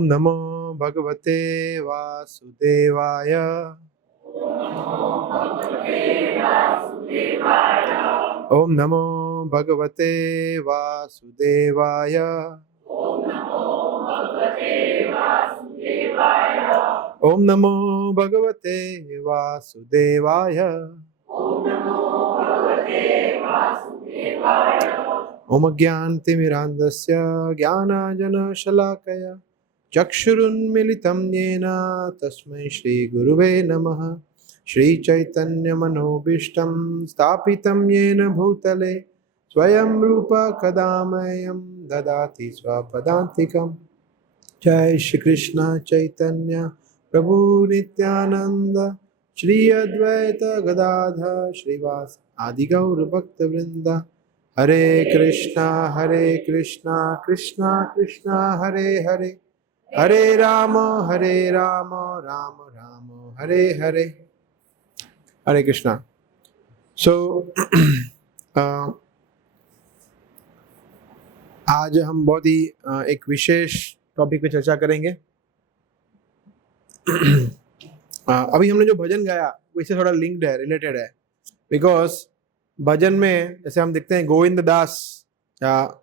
ओम नमो भगवते वासुदेवाय। ओम नमो भगवते वासुदेवाय। ओम नमो भगवते वासुदेवाय। ओम ज्ञानतिमिरान्धस्य ज्ञानाञ्जनशलाकया चक्षुरुन्मिलितं येन तस्मै श्रीगुरुवे नमः। श्रीचैतन्यमनोभीष्टं स्थापितं येन भूतले स्वयं रूप कदा मह्यं ददाति स्वपदान्तिकम्। जय श्री कृष्ण चैतन्य प्रभु नित्यानंद श्री अद्वैत गदाधर श्रीवास आदि गौर भक्त वृंद। हरे कृष्णा कृष्णा कृष्णा हरे हरे, हरे राम राम राम हरे हरे। हरे कृष्णा। सो आज हम बहुत ही एक विशेष टॉपिक पे चर्चा करेंगे। अभी हमने जो भजन गाया वो इससे थोड़ा लिंक्ड है, रिलेटेड है। बिकॉज भजन में जैसे हम देखते हैं गोविंद दास या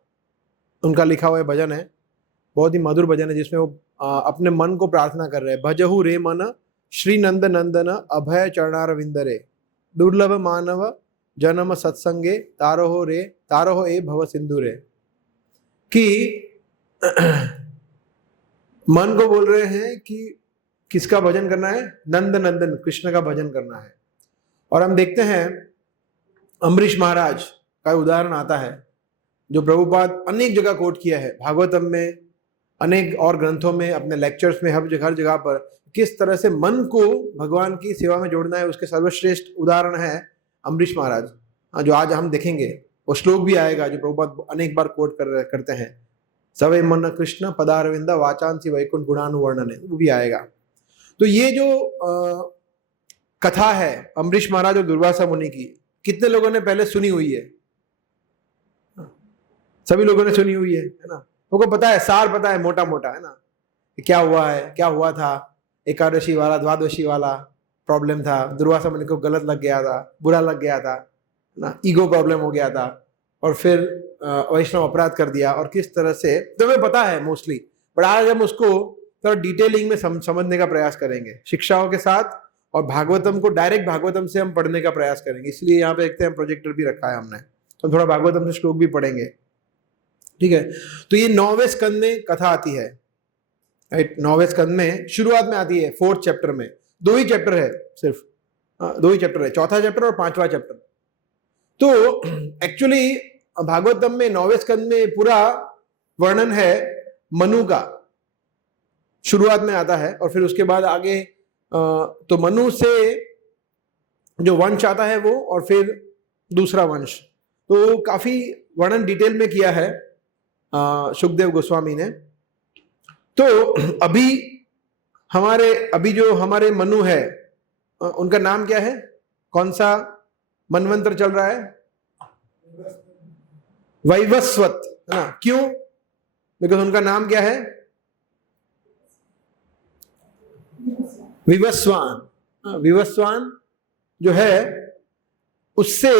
उनका लिखा हुआ भजन है, बहुत ही मधुर भजन है जिसमें वो अपने मन को प्रार्थना कर रहे हैं। भजहु रे मन श्री नंद नंदन अभय चरणारविंदरे दुर्लभ मानव जन्म सत्संगे तारोहो ए भव सिंधुरे। कि मन को बोल रहे हैं कि किसका भजन करना है? नंद नंदन कृष्ण का भजन करना है। और हम देखते हैं अम्बरीश महाराज का उदाहरण आता है जो प्रभुपाद अनेक जगह कोट किया है, भागवतम में, अनेक और ग्रंथों में, अपने लेक्चर्स में, हर जगह पर किस तरह से मन को भगवान की सेवा में जोड़ना है। उसके सर्वश्रेष्ठ उदाहरण है अम्बरीश महाराज, जो आज हम देखेंगे। वो श्लोक भी आएगा जो प्रभुपाद अनेक बार कोट करते हैं, सवे मन कृष्ण पदारविंदा वाचांसी वैकुंठ गुणानुवर्णने, वो भी आएगा। तो ये जो कथा है अम्बरीश महाराज और दुर्वासा मुनि की, कितने लोगों ने पहले सुनी हुई है? सभी लोगों ने सुनी हुई है ना? उनको पता है, सार पता है, मोटा मोटा, है ना, क्या हुआ है, क्या हुआ था। एकादशी वाला, द्वादशी वाला प्रॉब्लम था, दुर्वासा मुनि को गलत लग गया था, बुरा लग गया था ना, ईगो प्रॉब्लम हो गया था, और फिर वैष्णव अपराध कर दिया, और किस तरह से तुम्हें पता है मोस्टली। बट आज हम उसको थोड़ा डिटेलिंग में समझने का प्रयास करेंगे शिक्षाओं के साथ, और भागवतम को डायरेक्ट भागवतम से हम पढ़ने का प्रयास करेंगे। इसलिए यहाँ पे देखते हैं प्रोजेक्टर भी रखा है हमने, तो थोड़ा भागवतम से श्लोक भी पढ़ेंगे, ठीक है। तो ये 9वें स्कंद में कथा आती है, राइट। 9वें स्कंद में शुरुआत में आती है, 4th चैप्टर में। 2 ही चैप्टर है, सिर्फ 2 ही चैप्टर है, 4था चैप्टर और 5वां चैप्टर। तो एक्चुअली भागवतम में 9वें स्कंद में पूरा वर्णन है मनु का, शुरुआत में आता है, और फिर उसके बाद आगे तो मनु से जो वंश आता है वो, और फिर दूसरा वंश। तो काफी वर्णन डिटेल में किया है सुखदेव गोस्वामी ने। तो अभी जो हमारे मनु है, उनका नाम क्या है? कौन सा मनवंतर चल रहा है? वैवस्वत, है ना? क्यों? बिकॉज उनका नाम क्या है? विवस्वान। विवस्वान जो है उससे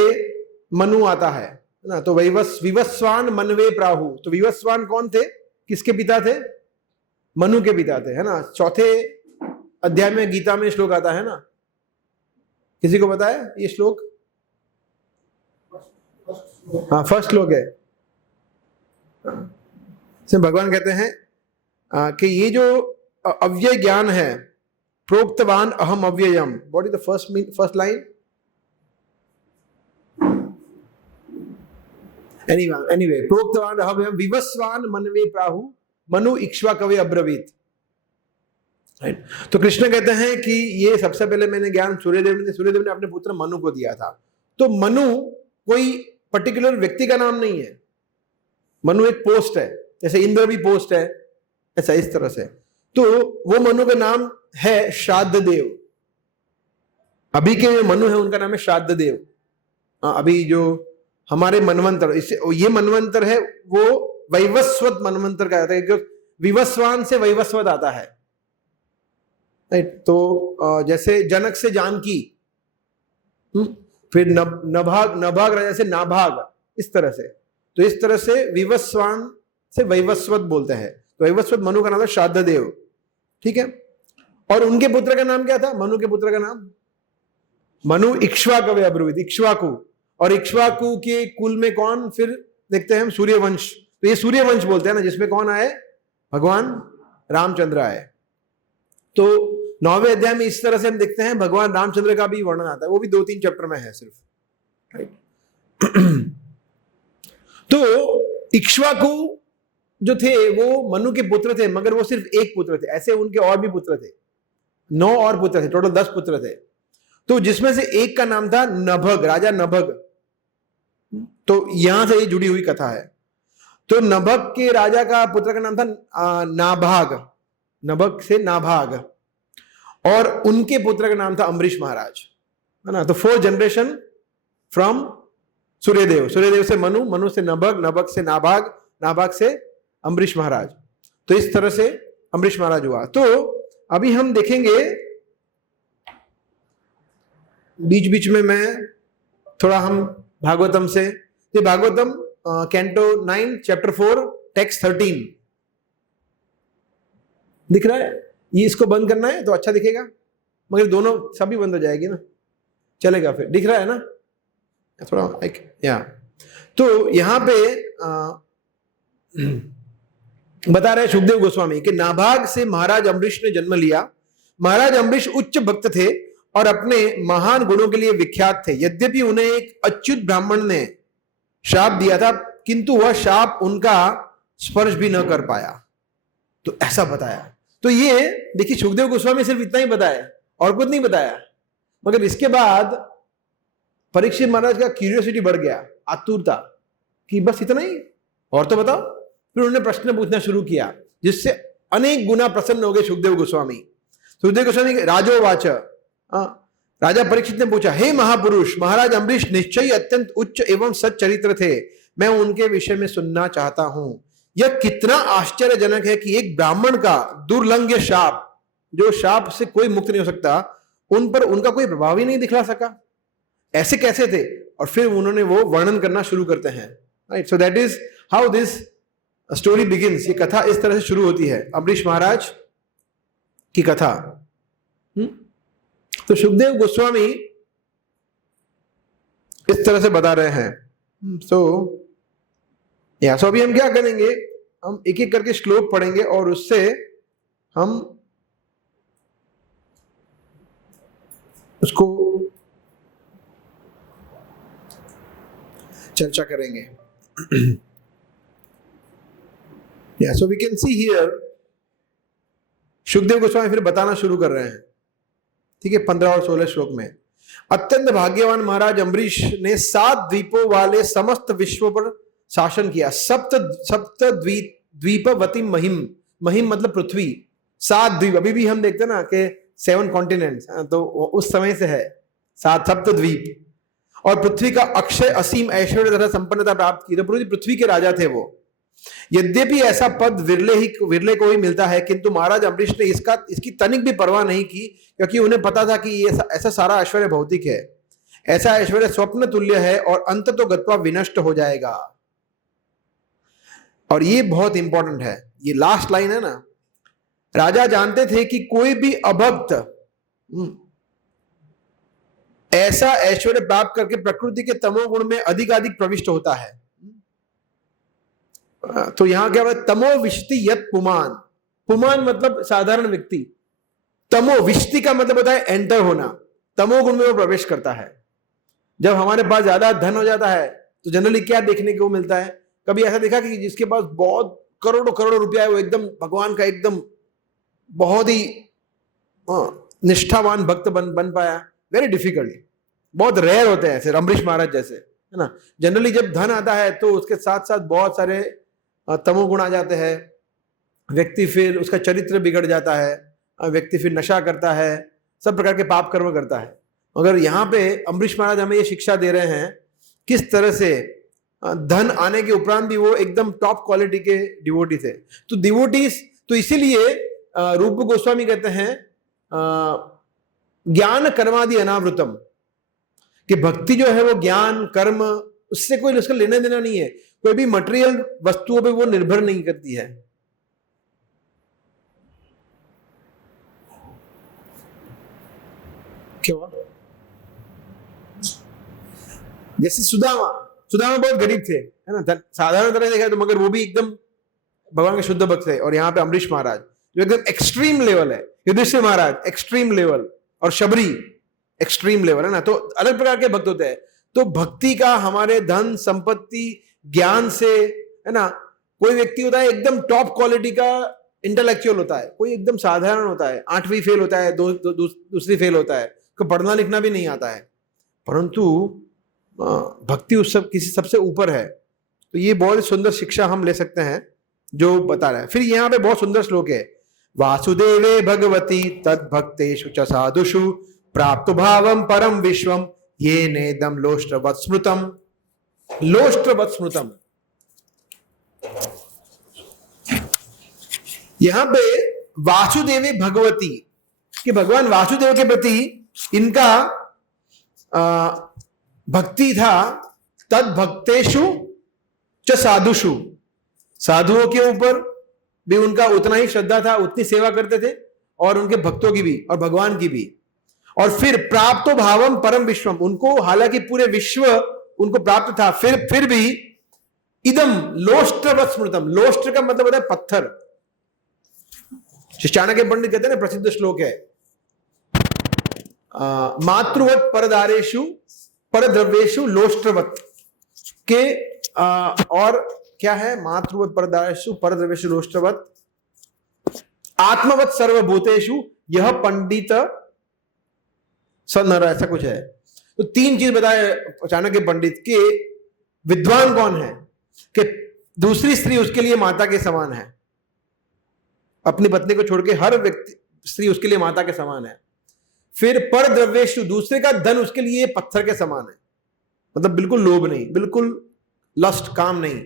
मनु आता है ना। तो विवस्वान मनवे प्राहु। तो विवस्वान कौन थे? किसके पिता थे? मनु के पिता थे, है ना। 4थे अध्याय में गीता में श्लोक आता है ना, किसी को पता है ये श्लोक? हाँ, फर्स्ट श्लोक है। भगवान कहते हैं कि ये जो अव्यय ज्ञान है, प्रोक्तवान अहम अव्ययम। What is the first line? Anyway प्रोक्तवान अहम अव्ययम विवस्वान मनवे प्राहु मनु इक्ष्वाकवे अब्रवीत। तो कृष्ण कहते हैं कि ये सबसे पहले मैंने ज्ञान सूर्यदेव ने अपने पुत्र मनु को दिया था। तो मनु कोई पर्टिकुलर व्यक्ति का नाम नहीं है, मनु एक पोस्ट है, जैसे इंद्र भी पोस्ट है, ऐसा इस तरह से। तो वो मनु का नाम है श्राद्ध देव। अभी के जो मनु है उनका नाम है श्राद्ध देव। अभी जो हमारे मनवंतर, इससे ये मनवंतर है वो वैवस्वत मनवंतर का आता है, क्योंकि विवस्वान से वैवस्वत आता है, राइट। तो जैसे जनक से जानकी, फिर नभाग, नभाग राजा से नाभाग, इस तरह से। तो इस तरह से विवस्वान से वैवस्वत बोलते हैं। तो वैवस्वत मनु का नाम था श्राद्धदेव, ठीक है। और उनके पुत्र का नाम क्या था? मनु के पुत्र का नाम मनु इक्ष्वाकवे अब्रुवित, इक्ष्वाकु। और इक्ष्वाकु के कुल में कौन फिर देखते हैं हम? सूर्यवंश। तो ये सूर्यवंश बोलते हैं ना, जिसमें कौन आए? भगवान रामचंद्र आए। तो 9वें अध्याय में इस तरह से हम देखते हैं भगवान रामचंद्र का भी वर्णन आता है, वो भी 2-3 चैप्टर में है सिर्फ, राइट। तो इक्ष्वाकु जो थे वो मनु के पुत्र थे, मगर वो सिर्फ एक पुत्र थे, ऐसे उनके और भी पुत्र थे, 9 और पुत्र थे, टोटल 10 पुत्र थे। तो जिसमें से एक का नाम था नभग, राजा नभग। तो यहां से ये जुड़ी हुई कथा है। तो नभग के राजा का पुत्र का नाम था नाभाग, नभग से नाभाग, और उनके पुत्र का नाम था अम्बरीश महाराज, है ना। तो 4 जनरेशन फ्रॉम सूर्यदेव, सूर्यदेव से मनु, मनु से नभग, नभग से नाभाग, नाभाग से अम्बरीश महाराज। तो इस तरह से अम्बरीश महाराज हुआ। तो अभी हम देखेंगे, बीच बीच में मैं थोड़ा हम भागवतम से, तो भागवतम कैंटो 9 चैप्टर 4 टेक्स्ट 13 दिख रहा है। ये इसको बंद करना है तो अच्छा दिखेगा, मगर दोनों सभी बंद हो जाएगी ना, चलेगा फिर। दिख रहा है ना थोड़ा एक या। तो यहां पे बता रहे सुखदेव गोस्वामी कि नाभाग से महाराज अम्बरीश ने जन्म लिया। महाराज अम्बरीश उच्च भक्त थे और अपने महान गुणों के लिए विख्यात थे। यद्यपि उन्हें एक अच्युत ब्राह्मण ने शाप दिया था, किंतु वह शाप उनका स्पर्श भी न कर पाया। तो ऐसा बताया। तो ये देखिए सुखदेव गोस्वामी सिर्फ इतना ही बताया और कुछ नहीं बताया, मगर इसके बाद परीक्षित महाराज का क्यूरियोसिटी बढ़ गया, आतुरता, कि बस इतना ही, और तो बताओ। फिर उन्होंने प्रश्न पूछना शुरू किया, जिससे अनेक गुना प्रसन्न हो गए सुखदेव गोस्वामी। सुखदेव गोस्वामी राजोवाच, राजा परीक्षित ने पूछा, हे महापुरुष, महाराज अम्बरीश निश्चय अत्यंत उच्च एवं सच्चरित्र थे। मैं उनके विषय में सुनना चाहता हूं। यह कितना आश्चर्यजनक है कि एक ब्राह्मण का दुर्लंघ्य शाप, जो शाप से कोई मुक्त नहीं हो सकता, उन पर उनका कोई प्रभाव ही नहीं दिखला सका। ऐसे कैसे थे? और फिर उन्होंने वो वर्णन करना शुरू करते हैं, right. So that is how this story begins. ये कथा इस तरह से शुरू होती है, अम्बरीश महाराज की कथा। तो सुखदेव गोस्वामी इस तरह से बता रहे हैं। सो अभी हम क्या करेंगे, हम एक एक करके श्लोक पढ़ेंगे और उससे हम उसको चर्चा करेंगे। So we can see here, Sukhdev Goswami फिर बताना शुरू कर रहे हैं, ठीक है, 15 और 16 श्लोक में। अत्यंत भाग्यवान महाराज अम्बरीश ने 7 द्वीपों वाले समस्त विश्व पर शासन किया। सप्त द्वीपवती महिम, महिम मतलब पृथ्वी, 7 द्वीप। अभी भी हम देखते हैं ना कि 7 कॉन्टिनेंट्स, तो उस समय से है 7 सप्त द्वीप। और पृथ्वी का अक्षय असीम ऐश्वर्य तथा संपन्नता प्राप्त की। तो पूरी पृथ्वी के राजा थे वो। यद्यपि ऐसा पद विरले को ही मिलता है, किंतु महाराज अम्बरीश ने इसकी तनिक भी परवाह नहीं की, क्योंकि उन्हें पता था कि ये ऐसा सारा ऐश्वर्य भौतिक है। ऐसा ऐश्वर्य स्वप्न तुल्य है और अंत तो गत्वा विनष्ट हो जाएगा। और ये बहुत इंपॉर्टेंट है, ये लास्ट लाइन है ना। राजा जानते थे कि कोई भी अभक्त ऐसा ऐश्वर्य प्राप्त करके प्रकृति के तमोगुण में अधिक प्रविष्ट होता है। तो यहां क्या है, तमो विशति यत पुमान। पुमान मतलब साधारण व्यक्ति, तमो विशति का मतलब होता है एंटर होना, तमोगुण में वो प्रवेश करता है। जब हमारे पास ज्यादा धन हो जाता है तो जनरली क्या देखने को मिलता है, कभी ऐसा देखा कि जिसके पास बहुत करोड़ों रुपया है, वो एकदम भगवान का एकदम बहुत ही निष्ठावान भक्त बन पाया? वेरी डिफिकल्ट, बहुत रेयर होते हैं ऐसे, अम्बरीश महाराज जैसे, है ना। जनरली जब धन आता है तो उसके साथ साथ बहुत सारे तमोगुण आ जाते हैं, व्यक्ति फिर उसका चरित्र बिगड़ जाता है, व्यक्ति फिर नशा करता है, सब प्रकार के पाप कर्म करता है। मगर यहाँ पे अम्बरीश महाराज हमें ये शिक्षा दे रहे हैं किस तरह से धन आने के उपरांत भी वो एकदम टॉप क्वालिटी के डिवोटी थे। तो डिवोटीज, तो इसीलिए रूप गोस्वामी कहते हैं ज्ञान कर्मादि अनावृतम, कि भक्ति जो है वो ज्ञान कर्म उससे कोई उसका लेना देना नहीं है, कोई भी मटेरियल वस्तुओं पे वो निर्भर नहीं करती है। क्या हुआ? जैसे सुदामा, सुदामा बहुत गरीब थे, है ना, साधारण तरह देखा तो, मगर वो भी एकदम भगवान के शुद्ध भक्त थे। और यहाँ पे अम्बरीश महाराज जो एकदम एक्सट्रीम लेवल है, युधिष्ठिर महाराज एक्सट्रीम लेवल, और शबरी एक्सट्रीम लेवल, है ना। तो अलग प्रकार के भक्त होते हैं। तो भक्ति का हमारे धन संपत्ति ज्ञान से, है ना, कोई व्यक्ति होता है एकदम टॉप क्वालिटी का इंटेलेक्चुअल होता है, कोई एकदम साधारण होता है, 8वीं फेल होता है, दूसरी फेल होता है, को पढ़ना लिखना भी नहीं आता है, परंतु भक्ति उस सब किसी सबसे ऊपर है। तो ये बहुत सुंदर शिक्षा हम ले सकते हैं जो बता रहा है। फिर यहाँ पे बहुत सुंदर श्लोक है, वासुदेवे भगवती तद भक्तेषु च साधुषु प्राप्त भावम परम विश्वम ये नेदम लोष्ट्रवत् स्मृतम। लोष्ट्रवत् स्मृतम, यहां पे वासुदेवे भगवती, कि भगवान वासुदेव के प्रति इनका भक्ति था, तद भक्तेषु च साधुषु, साधुओं के ऊपर भी उनका उतना ही श्रद्धा था, उतनी सेवा करते थे, और उनके भक्तों की भी और भगवान की भी। और फिर प्राप्तो भावम परम विश्वम, उनको हालांकि पूरे विश्व उनको प्राप्त था, फिर भी इदम लोष्ट्रवत् स्मृतम, लोष्ट्र का मतलब होता है पत्थर। चाणक्य पंडित कहते हैं ना, प्रसिद्ध श्लोक है, मातृवत् परदारेषु परद्रव्येषु लोष्ट्रवत् के, और क्या है, मातृवत् परदारेषु परद्रव्येषु लोष्ट्रवत् आत्मवत् सर्वभूतेषु यह पंडित सनर, ऐसा कुछ है। तो 3 चीज बताए चाणक्य पंडित के, विद्वान कौन है, कि दूसरी स्त्री उसके लिए माता के समान है, अपनी पत्नी को छोड़ के हर व्यक्ति स्त्री उसके लिए माता के समान है। फिर पर द्रव्येषु, दूसरे का धन उसके लिए पत्थर के समान है, मतलब बिल्कुल लोभ नहीं, बिल्कुल लस्ट काम नहीं।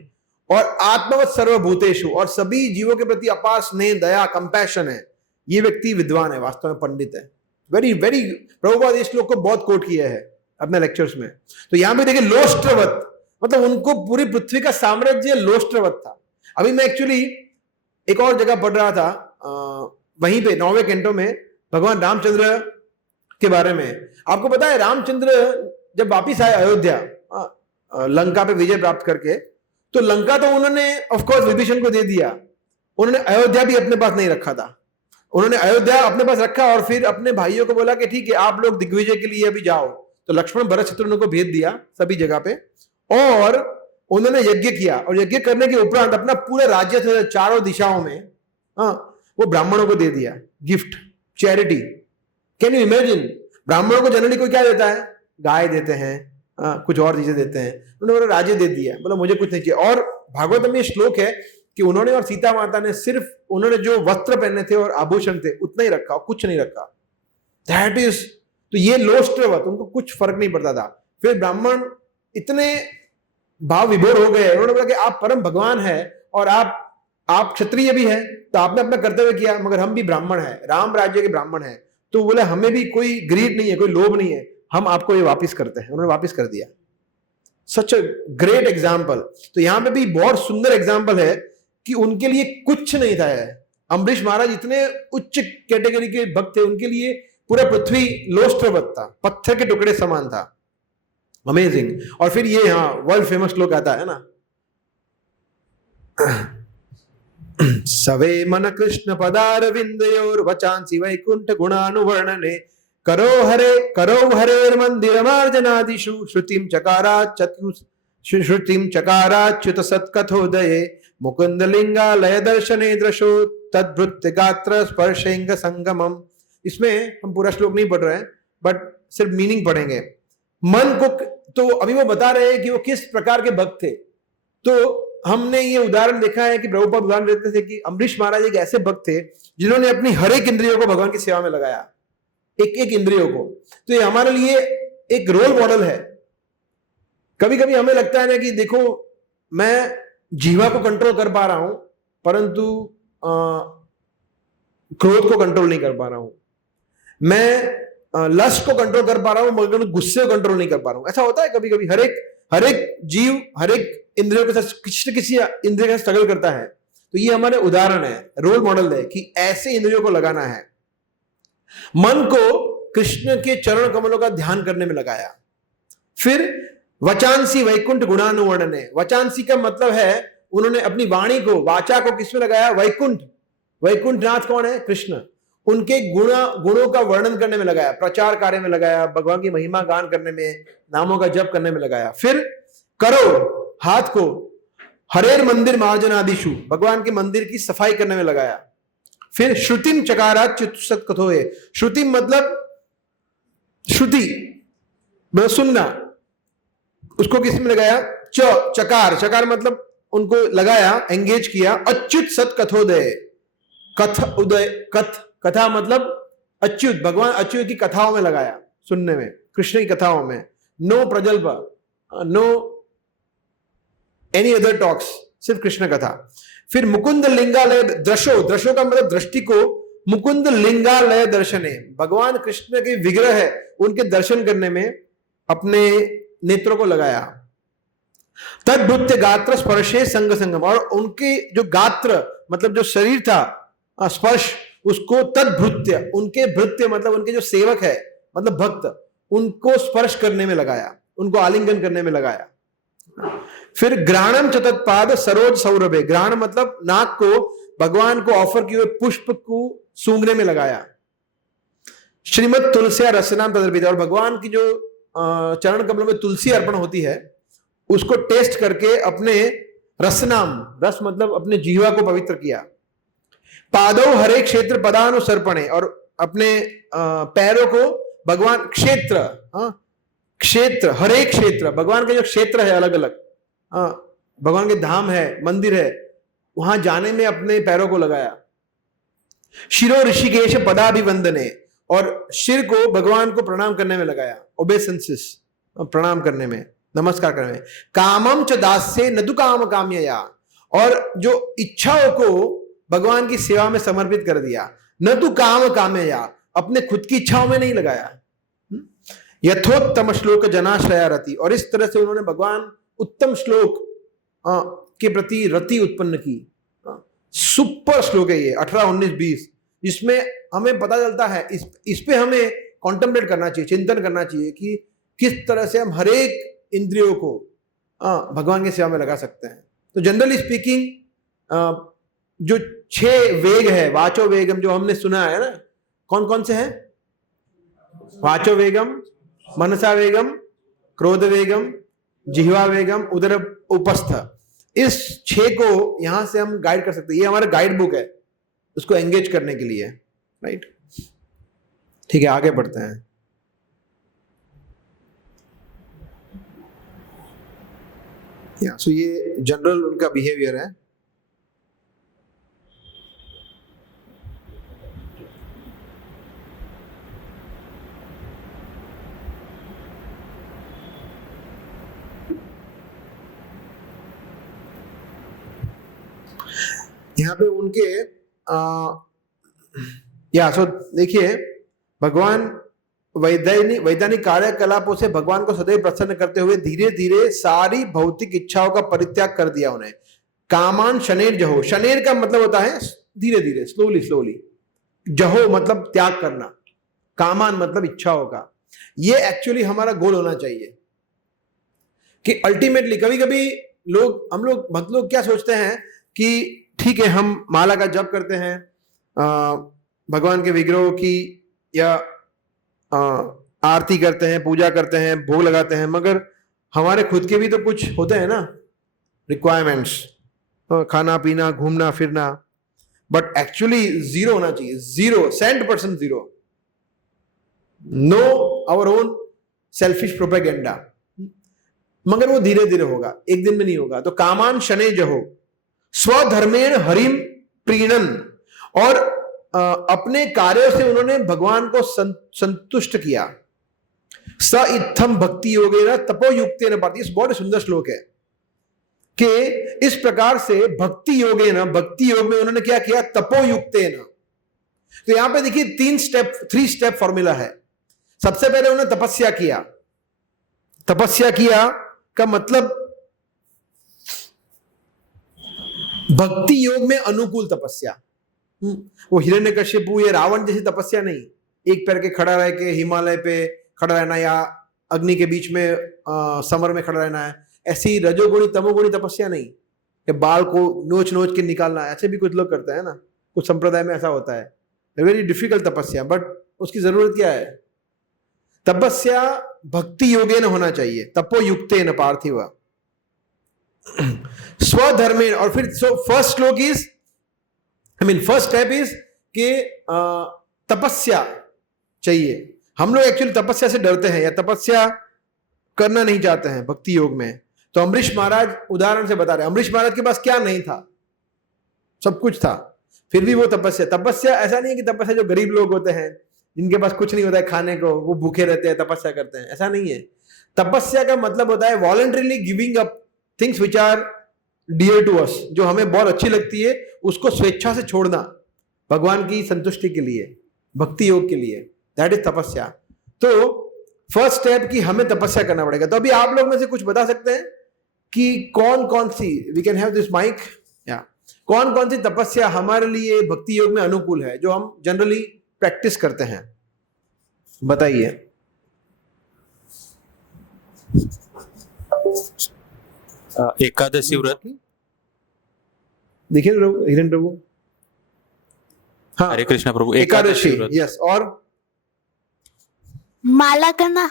और आत्मवत् सर्वभूतेषु, और सभी जीवों के प्रति अपार स्नेह दया कंपैशन है, ये व्यक्ति विद्वान है, वास्तव में पंडित है। वेरी वेरी, प्रभुपाद इस श्लोक को बहुत कोट किया है अपने लेक्चर्स में। तो यहां पे देखिए लोष्ट्रवत्, मतलब उनको पूरी पृथ्वी का साम्राज्य लोष्ट्रवत् था। अभी मैं एक्चुअली एक और जगह पढ़ रहा था, वहीं पे 9वें कैंटो में भगवान रामचंद्र के बारे में। आपको पता है रामचंद्र जब वापिस आए अयोध्या, लंका पे विजय प्राप्त करके, तो लंका तो उन्होंने ऑफ कोर्स विभीषण को दे दिया, उन्होंने अयोध्या भी अपने पास नहीं रखा था। उन्होंने अयोध्या अपने पास रखा और फिर अपने भाइयों को बोला कि ठीक है आप लोग दिग्विजय के लिए अभी जाओ। तो लक्ष्मण भरत शत्रुघ्न को भेज दिया सभी जगह पे, और उन्होंने यज्ञ किया, और यज्ञ करने के उपरांत अपना पूरा राज्य चारों दिशाओं में वो ब्राह्मणों को दे दिया, gift, charity. Can you imagine? ब्राह्मणों को जनरली कोई क्या देता है, गाय देते हैं, कुछ और चीजें देते हैं, उन्होंने राज्य दे दिया, बोला मुझे कुछ नहीं चाहिए। और भागवत में श्लोक है कि उन्होंने और सीता माता ने सिर्फ उन्होंने जो वस्त्र पहने थे और आभूषण थे उतना ही रखा, कुछ नहीं रखा। दैट इज, तो ये लोष्ट्रवत्, उनको कुछ फर्क नहीं पड़ता था। फिर ब्राह्मण इतने भाव विभोर हो गए, उन्होंने बोला कि आप परम भगवान है और आप क्षत्रिय भी है, तो आपने अपना कर्तव्य किया, मगर हम भी ब्राह्मण है, राम राज्य के ब्राह्मण है, तो बोले हमें भी कोई ग्रीड नहीं है, कोई लोभ नहीं है, हम आपको ये वापिस करते हैं। उन्होंने वापिस कर दिया। सच अ ग्रेट एग्जाम्पल। तो यहां पे भी बहुत सुंदर एग्जाम्पल है कि उनके लिए कुछ नहीं था। अम्बरीश महाराज इतने उच्च कैटेगरी के भक्त थे, उनके लिए पूरा पृथ्वी लोष्ट्रवत् था, पत्थर के टुकड़े समान था। अमेजिंग। और फिर ये वर्ल्ड फेमस श्लोक आता है ना, सवे मन कृष्ण पदार विंदयोर वचांसी वैकुंठ गुणानुवर्णने करो हरे मंदिर मार्जनादिषु श्रुतिम चकाराच्युत सत्कथोदये मुकुंद लिंगालय दर्शने दृशो तद्भृत्य गात्र स्पर्शेंग संगमम। इसमें हम पूरा श्लोक नहीं पढ़ रहे हैं, बट सिर्फ मीनिंग पढ़ेंगे। मन को, तो अभी वो बता रहे हैं कि वो किस प्रकार के भक्त थे। तो हमने ये उदाहरण देखा है कि प्रभुपाद उदाहरण देते थे कि अम्बरीश महाराज एक ऐसे भक्त थे जिन्होंने अपनी हर एक इंद्रियों को भगवान की सेवा में लगाया, एक एक इंद्रियों को। तो ये हमारे लिए एक रोल मॉडल है कभी कभी हमें लगता है ना कि देखो मैं जीवा को कंट्रोल कर पा रहा हूं, परंतु क्रोध को कंट्रोल नहीं कर पा रहा हूं, मैं लस्ट को कंट्रोल कर पा रहा हूं मगर गुस्से को कंट्रोल नहीं कर पा रहा हूं। ऐसा होता है कभी कभी, हर एक जीव हर एक इंद्रियों के साथ किसी न किसी इंद्रिय के साथ स्ट्रगल करता है। तो ये हमारे उदाहरण है, रोल मॉडल है कि ऐसे इंद्रियों को लगाना है। मन को कृष्ण के चरण कमलों का ध्यान करने में लगाया। फिर वचांसी वैकुंठ गुणानुवर्णने, वचांसी का मतलब है उन्होंने अपनी वाणी को, वाचा को किसमें लगाया? वैकुंठ। वैकुंठ नाथ कौन है? कृष्ण। उनके गुणों का वर्णन करने में लगाया, प्रचार कार्य में लगाया, भगवान की महिमा गान करने में, नामों का जप करने में लगाया। फिर करो, हाथ को हरेर मंदिर मार्जनादिशु, भगवान के मंदिर की सफाई करने में लगाया। फिर श्रुतिम चकारा चित्सत कथोए, श्रुति मतलब श्रुति सुनना, उसको किस में लगाया? चकार, चकार मतलब उनको लगाया, एंगेज किया। अच्युत सत कथोदय, कथ उदय, कथा मतलब अच्युत, भगवान अच्युत की कथाओं में लगाया, सुनने में, कृष्ण की कथाओं में। नो प्रजल्प, नो एनी अदर टॉक्स, सिर्फ कृष्ण कथा। फिर मुकुंद लिंगालय दृशो, दृशो का मतलब दृष्टि को, मुकुंद लिंगालय दर्शने, भगवान कृष्ण के विग्रह है उनके दर्शन करने में अपने नेत्रों को लगाया। तद्भृत्य गात्र स्पर्शे संग संगम, और उनके जो गात्र मतलब जो शरीर था, स्पर्श, उसको तद्भृत्य, उनके भृत्य मतलब उनके जो सेवक है मतलब भक्त, उनको स्पर्श करने में लगाया, उनको आलिंगन करने में लगाया। फिर ग्राणम चतत्पाद सरोज सौरभे, ग्राण मतलब नाक को भगवान को ऑफर किए हुए पुष्प को सूंघने में लगाया। श्रीमद तुलसिया रसनाम तदर्पित, और भगवान की जो चरण कमलों में तुलसी अर्पण होती है उसको टेस्ट करके अपने रसनाम, रस मतलब अपने जीवा को पवित्र किया। पादौ हरे क्षेत्र पदानुसर्पणे, और अपने पैरों को भगवान क्षेत्र, क्षेत्र हरे क्षेत्र, भगवान के जो क्षेत्र है अलग अलग, भगवान के धाम है, मंदिर है, वहां जाने में अपने पैरों को लगाया। शिरो ऋषिकेश पदाभिवंदने, और सिर को भगवान को प्रणाम करने में लगाया, ओबेसेंसिस, प्रणाम करने में, नमस्कार करने में। कामम च दास्ये नदु काम काम्यया, और जो इच्छाओं को भगवान की सेवा में समर्पित कर दिया। न तो काम काम्यया, अपने खुद की इच्छाओं में नहीं लगाया। यथोत्तम श्लोक जनाश्रया रति, और इस तरह से उन्होंने भगवान उत्तम श्लोक के प्रति रति उत्पन्न की। सुपर श्लोक है ये 18, 19, 20, जिसमें हमें पता चलता है, इस पे हमें कॉन्टेम्पलेट करना चाहिए, चिंतन करना चाहिए कि किस तरह से हम हर एक इंद्रियों को भगवान की सेवा में लगा सकते हैं। तो जनरली स्पीकिंग जो 6 वेग है, वाचो वेगम जो हमने सुना है ना, कौन कौन से हैं? वाचो वेगम, मनसा वेगम, क्रोध वेगम, जिह्वा वेगम, उदर उपस्थ, इस 6 को यहां से हम गाइड कर सकते हैं। ये हमारा गाइड बुक है उसको एंगेज करने के लिए, राइट? ठीक है, आगे बढ़ते हैं। सो ये जनरल उनका बिहेवियर है। यहाँ पे उनके सो देखिए, भगवान वैधानिक कार्यकलापों से भगवान को सदैव प्रसन्न करते हुए धीरे धीरे सारी भौतिक इच्छाओं का परित्याग कर दिया उन्हें। कामान शनेर जहो, शनेर का मतलब होता है धीरे धीरे, स्लोली स्लोली, जहो मतलब त्याग करना, कामान मतलब इच्छाओं का। ये एक्चुअली हमारा गोल होना चाहिए कि अल्टीमेटली कभी कभी हम लोग भक्त लोग क्या सोचते हैं कि ठीक है, हम माला का जप करते हैं, भगवान के विग्रहों की या आरती करते हैं, पूजा करते हैं, भोग लगाते हैं, मगर हमारे खुद के भी तो कुछ होते हैं ना रिक्वायरमेंट्स, खाना पीना, घूमना फिरना, बट एक्चुअली जीरो होना चाहिए, 0% zero, no our own selfish propaganda. मगर वो धीरे धीरे होगा, एक दिन में नहीं होगा। तो कामान शने जहो, स्वधर्मेण हरिम प्रीणन, और अपने कार्यों से उन्होंने भगवान को संतुष्ट किया। स इत्थम भक्ति योगेन तपोयुक्तेन पार्थी। इस बहुत सुंदर श्लोक है कि इस प्रकार से भक्ति योगेन, भक्ति योग में उन्होंने क्या किया, तपोयुक्तेन। तो यहां पे देखिए 3 स्टेप फॉर्मूला है। सबसे पहले उन्होंने तपस्या किया। तपस्या किया का मतलब भक्ति योग में अनुकूल तपस्या। वो हिरण्यकश्यपु या रावण जैसी तपस्या नहीं, एक पैर के खड़ा रह के हिमालय पे खड़ा रहना या अग्नि के बीच में समर में खड़ा रहना है, ऐसी रजोगुणी तमोगुणी तपस्या नहीं कि बाल को नोच नोच के निकालना। ऐसे भी कुछ लोग करते हैं ना, कुछ संप्रदाय में ऐसा होता है, वेरी डिफिकल्ट तपस्या, बट उसकी जरूरत क्या है? तपस्या भक्ति योगेन होना चाहिए, तपोयुक्तेन पार्थिव स्वधर्मेण। और फिर फर्स्ट श्लोक इज, फर्स्ट स्टेप इज कि तपस्या चाहिए। हम लोग एक्चुअली तपस्या से डरते हैं या तपस्या करना नहीं चाहते हैं भक्ति योग में। तो अम्बरीश महाराज उदाहरण से बता रहे हैं, अम्बरीश महाराज के पास क्या नहीं था? सब कुछ था, फिर भी वो तपस्या ऐसा नहीं है कि तपस्या जो गरीब लोग होते हैं जिनके पास कुछ नहीं होता है खाने को, वो भूखे रहते हैं तपस्या करते हैं, ऐसा नहीं है। तपस्या का मतलब होता है voluntarily giving up things which are dear to us, जो हमें बहुत अच्छी लगती है उसको स्वेच्छा से छोड़ना भगवान की संतुष्टि के लिए, भक्ति योग के लिए, दैट इज तपस्या। तो फर्स्ट स्टेप की हमें तपस्या करना पड़ेगा। तो अभी आप लोग में से कुछ बता सकते हैं कि कौन कौन सी, we can have this mic, या कौन कौन सी तपस्या हमारे लिए भक्ति योग में अनुकूल है, जो हम जनरली प्रैक्टिस करते हैं? बताइए। एकादशी व्रत। देखिए हिरण प्रभु, हाँ, हरे कृष्णा प्रभु। एकादशी, यस। और माला करना।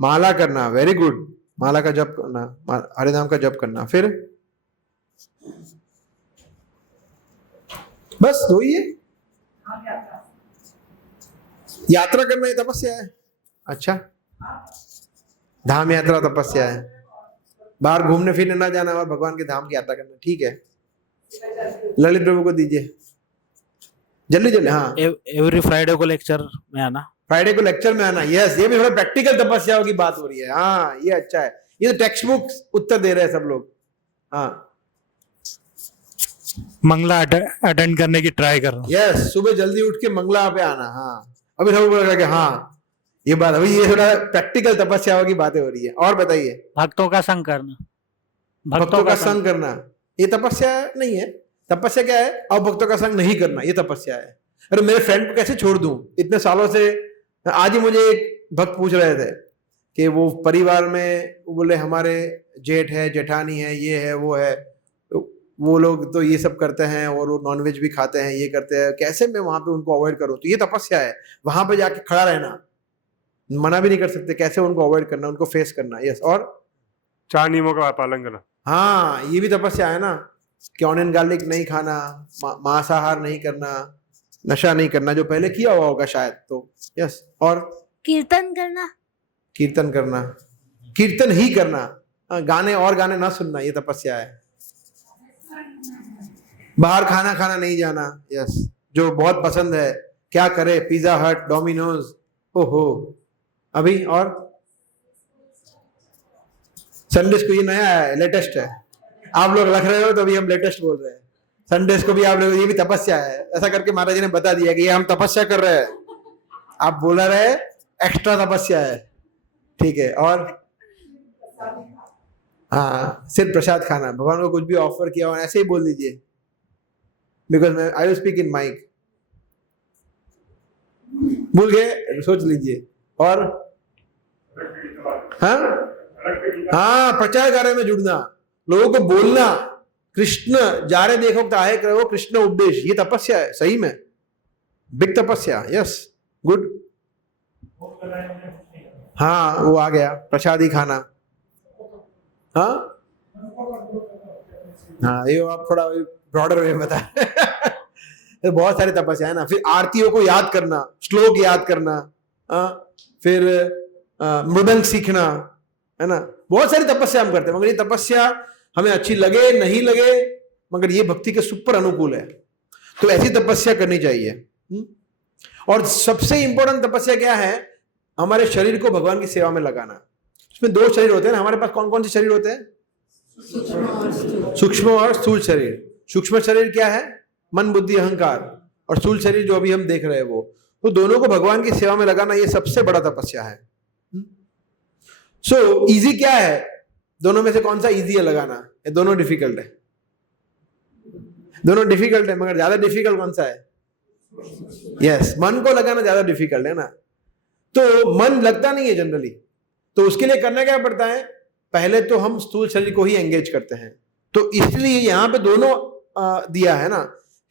माला करना, वेरी गुड। माला का जप करना, हरे नाम का जप करना। फिर बस दो ही है। यात्रा करना ये तपस्या है। अच्छा, धाम यात्रा तपस्या है, बाहर घूमने फिरने ना जाना और भगवान के धाम की यात्रा करना, ठीक है। ललित प्रभु को दीजिए जल्दी जल्दी। हाँ, एवरी फ्राइडे को लेक्चर में आना। फ्राइडे को लेक्चर में आना, यस। ये भी थोड़ा प्रैक्टिकल तपस्याओं की बात हो रही है। हाँ, ये अच्छा है। ये तो टेक्स्ट बुक उत्तर दे रहे हैं सब लोग। हाँ, मंगला अटेंड करने की ट्राई करना। यस, सुबह जल्दी उठ के मंगला पे आना। हाँ, अभी सब बोल रहा कि हाँ ये बात, अभी ये थोड़ा प्रैक्टिकल तपस्याओं की बातें हो रही है। और बताइए। भक्तों का संग करना। भक्तों का संग करना ये तपस्या नहीं है। तपस्या क्या है? अब भक्तों का संग नहीं करना, ये तपस्या है। अरे मेरे फ्रेंड को कैसे छोड़ दूं इतने सालों से? आज ही मुझे एक भक्त पूछ रहे थे कि वो परिवार में, वो बोले हमारे जेठ है, जेठानी है, ये है, वो है, वो लोग तो ये सब करते हैं और वो नॉनवेज भी खाते हैं, ये करते हैं, कैसे मैं वहां पे उनको अवॉइड करूं? तो ये तपस्या है, वहां पे जाके खड़ा रहना, मना भी नहीं कर सकते, कैसे उनको अवॉइड करना, उनको फेस करना। यस। और 4 नियमों का पालन करना। हाँ, ये भी तपस्या है ना, कि ऑनियन गार्लिक नहीं खाना, मांसाहार नहीं करना, नशा नहीं करना, जो पहले किया हुआ होगा शायद। तो यस। और कीर्तन करना। कीर्तन करना, कीर्तन ही करना, गाने और गाने ना सुनना, ये तपस्या है। बाहर खाना खाना नहीं जाना, यस। जो बहुत पसंद है, क्या करे, पिज्जा हट, डोमिनोज, ओहो। अभी और संडेस को, ये नया है, लेटेस्ट है, आप लोग रख रहे हो तो अभी हम लेटेस्ट बोल रहे हैं। संडेस को भी आप लोग, ये भी तपस्या है। ऐसा करके महाराज जी ने बता दिया कि ये हम तपस्या कर रहे हैं, आप बोला रहे एक्स्ट्रा तपस्या है, ठीक है। और हाँ, सिर्फ प्रसाद खाना, भगवान को कुछ भी ऑफर किया हो ऐसे ही बोल दीजिए, because I will speak in mic. भूल गए, सोच लीजिए। और हाँ, प्रचार कार्य में जुड़ना, लोगों को बोलना, कृष्ण जारे देखो ताहे करो, कृष्ण उपदेश, ये तपस्या है सही में, बिग तपस्या। Yes, good. हाँ, वो आ गया, प्रसादी खाना। हाँ हाँ, ये आप थोड़ा ब्रॉडर वे में बताए। तो बहुत सारी तपस्या है ना। फिर आरतियों को याद करना, श्लोक याद करना, फिर मृदंग सीखना, है ना। बहुत सारी तपस्या हम करते हैं, मगर ये तपस्या हमें अच्छी लगे नहीं लगे, मगर ये भक्ति के सुपर अनुकूल है, तो ऐसी तपस्या करनी चाहिए। और सबसे इंपॉर्टेंट तपस्या क्या है? हमारे शरीर को भगवान की सेवा में लगाना। इसमें दो शरीर होते हैं ना हमारे पास। कौन कौन से शरीर होते हैं? सूक्ष्म और स्थूल शरीर। सूक्ष्म शरीर क्या है? मन बुद्धि अहंकार। और स्थूल शरीर जो अभी हम देख रहे हैं वो। तो दोनों को भगवान की सेवा में लगाना ये सबसे बड़ा तपस्या है। सो इजी क्या है? दोनों में से कौन सा इजी है लगाना? ये दोनों डिफिकल्ट है। दोनों डिफिकल्ट है, मगर ज्यादा डिफिकल्ट कौन सा है? यस, मन को लगाना ज्यादा डिफिकल्ट है ना। तो मन लगता नहीं है जनरली। तो उसके लिए करना क्या पड़ता है? पहले तो हम स्थूल शरीर को ही एंगेज करते हैं। तो इसलिए यहां पे दोनों दिया है ना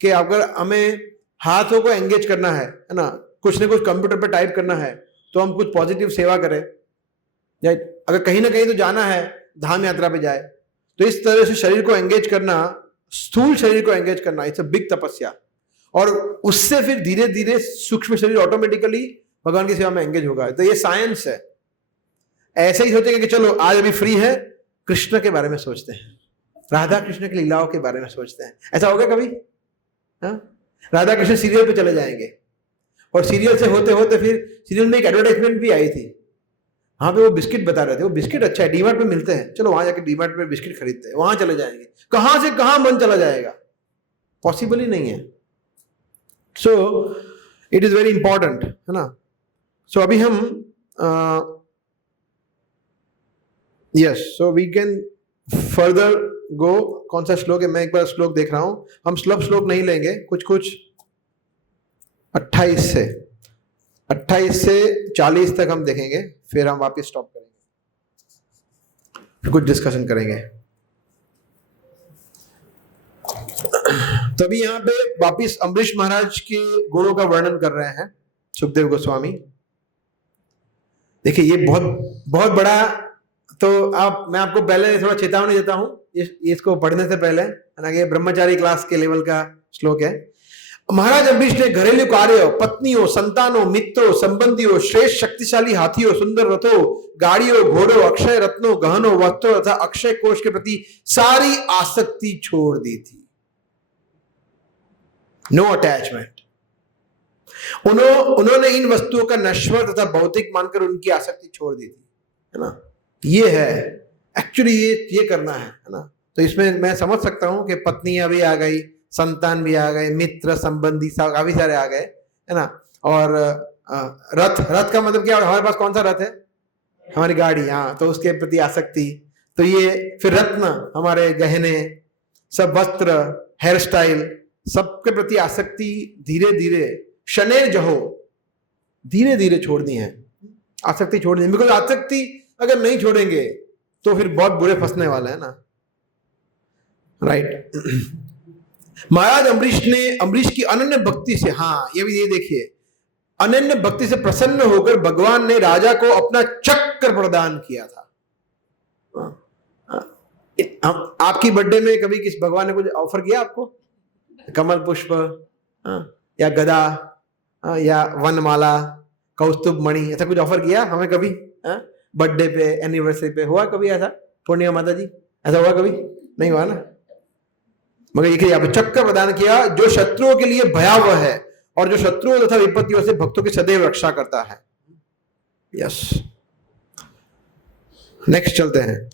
कि अगर हमें हाथों को एंगेज करना है ना, कुछ ना कुछ कंप्यूटर पे टाइप करना है, तो हम कुछ पॉजिटिव सेवा करें। या अगर कहीं ना कहीं तो जाना है, धाम यात्रा पे जाए। तो इस तरह से शरीर को एंगेज करना, स्थूल शरीर को एंगेज करना, इट्स अ बिग तपस्या। और उससे फिर धीरे धीरे सूक्ष्म शरीर ऑटोमेटिकली भगवान की सेवा में एंगेज होगा। तो ये साइंस है। ऐसे ही सोचेंगे कि चलो आज अभी फ्री है, कृष्ण के बारे में सोचते हैं, राधा कृष्ण की लीलाओं के बारे में सोचते हैं। ऐसा होगा कभी? राधा कृष्ण सीरियल पे चले जाएंगे और सीरियल से होते होते फिर सीरियल में एक एडवर्टाइजमेंट भी आई थी। वहां पे वो बिस्किट बता रहे थे, वो बिस्किट अच्छा है, डीमार्ट में मिलते हैं, चलो वहां जाके डीमार्ट में बिस्किट खरीदते हैं। वहां चले जाएंगे। कहां से कहां मन चला जाएगा? पॉसिबल ही नहीं है। So it is very important, है ना। सो अभी हम yes, so we can further go. कौन सा श्लोक है? मैं एक बार श्लोक देख रहा हूं। हम श्लोक नहीं लेंगे, कुछ 28 से 40 तक हम देखेंगे, फिर हम वापस स्टॉप करेंगे, फिर कुछ डिस्कशन करेंगे। तभी यहाँ पे वापिस अम्बरीश महाराज के गुणों का वर्णन कर रहे हैं सुखदेव गोस्वामी। देखिए ये बहुत बड़ा। तो मैं आपको पहले थोड़ा चेतावनी देता हूं इसको पढ़ने से पहले, है ना। ये ब्रह्मचारी क्लास के लेवल का श्लोक है। महाराज अम्बरीश ने घरेलू कार्यों, पत्नियों, संतानों, मित्रों, संबंधियों, श्रेष्ठ शक्तिशाली हाथियों, सुंदर रथों, गाड़ियों, घोड़ों, अक्षय रत्नों, गहनों, वस्त्रों तथा अक्षय कोष के प्रति सारी आसक्ति छोड़ दी थी। No attachment. उन्होंने इन वस्तुओं का नश्वर तथा भौतिक मानकर उनकी आसक्ति छोड़ दी थी, है ना। ये है एक्चुअली, ये करना है ना। तो इसमें मैं समझ सकता हूं कि पत्नियां भी आ गई, संतान भी आ गए, मित्र संबंधी काफी सारे आ गए, है ना। और रथ का मतलब क्या? हमारे पास कौन सा रथ है? हमारी गाड़ी। हाँ, तो उसके प्रति आसक्ति। तो ये फिर रत्न, हमारे गहने, सब वस्त्र, हेयर स्टाइल, सबके प्रति आसक्ति धीरे धीरे शनेर जहो, धीरे धीरे छोड़नी है। आसक्ति छोड़नी है, बिकॉज आसक्ति अगर नहीं छोड़ेंगे तो फिर बहुत बुरे फंसने वाला है ना, राइट। महाराज अम्बरीश की अनन्य भक्ति से, हाँ ये देखिए, अनन्य भक्ति से प्रसन्न होकर भगवान ने राजा को अपना चक्र प्रदान किया था। आपकी बर्थडे में कभी किस भगवान ने कुछ ऑफर किया आपको? कमल पुष्प या गदा या वनमाला, कौस्तुभ मणि, ऐसा कुछ ऑफर किया हमें कभी? बर्थडे पे, एनिवर्सरी पे हुआ कभी ऐसा? पूर्णिमा माता जी, ऐसा हुआ कभी? नहीं हुआ ना। मगर ये चक्र प्रदान किया जो शत्रुओं के लिए भयावह है और जो शत्रुओं तथा विपत्तियों से भक्तों की सदैव रक्षा करता है। यस, नेक्स्ट चलते हैं।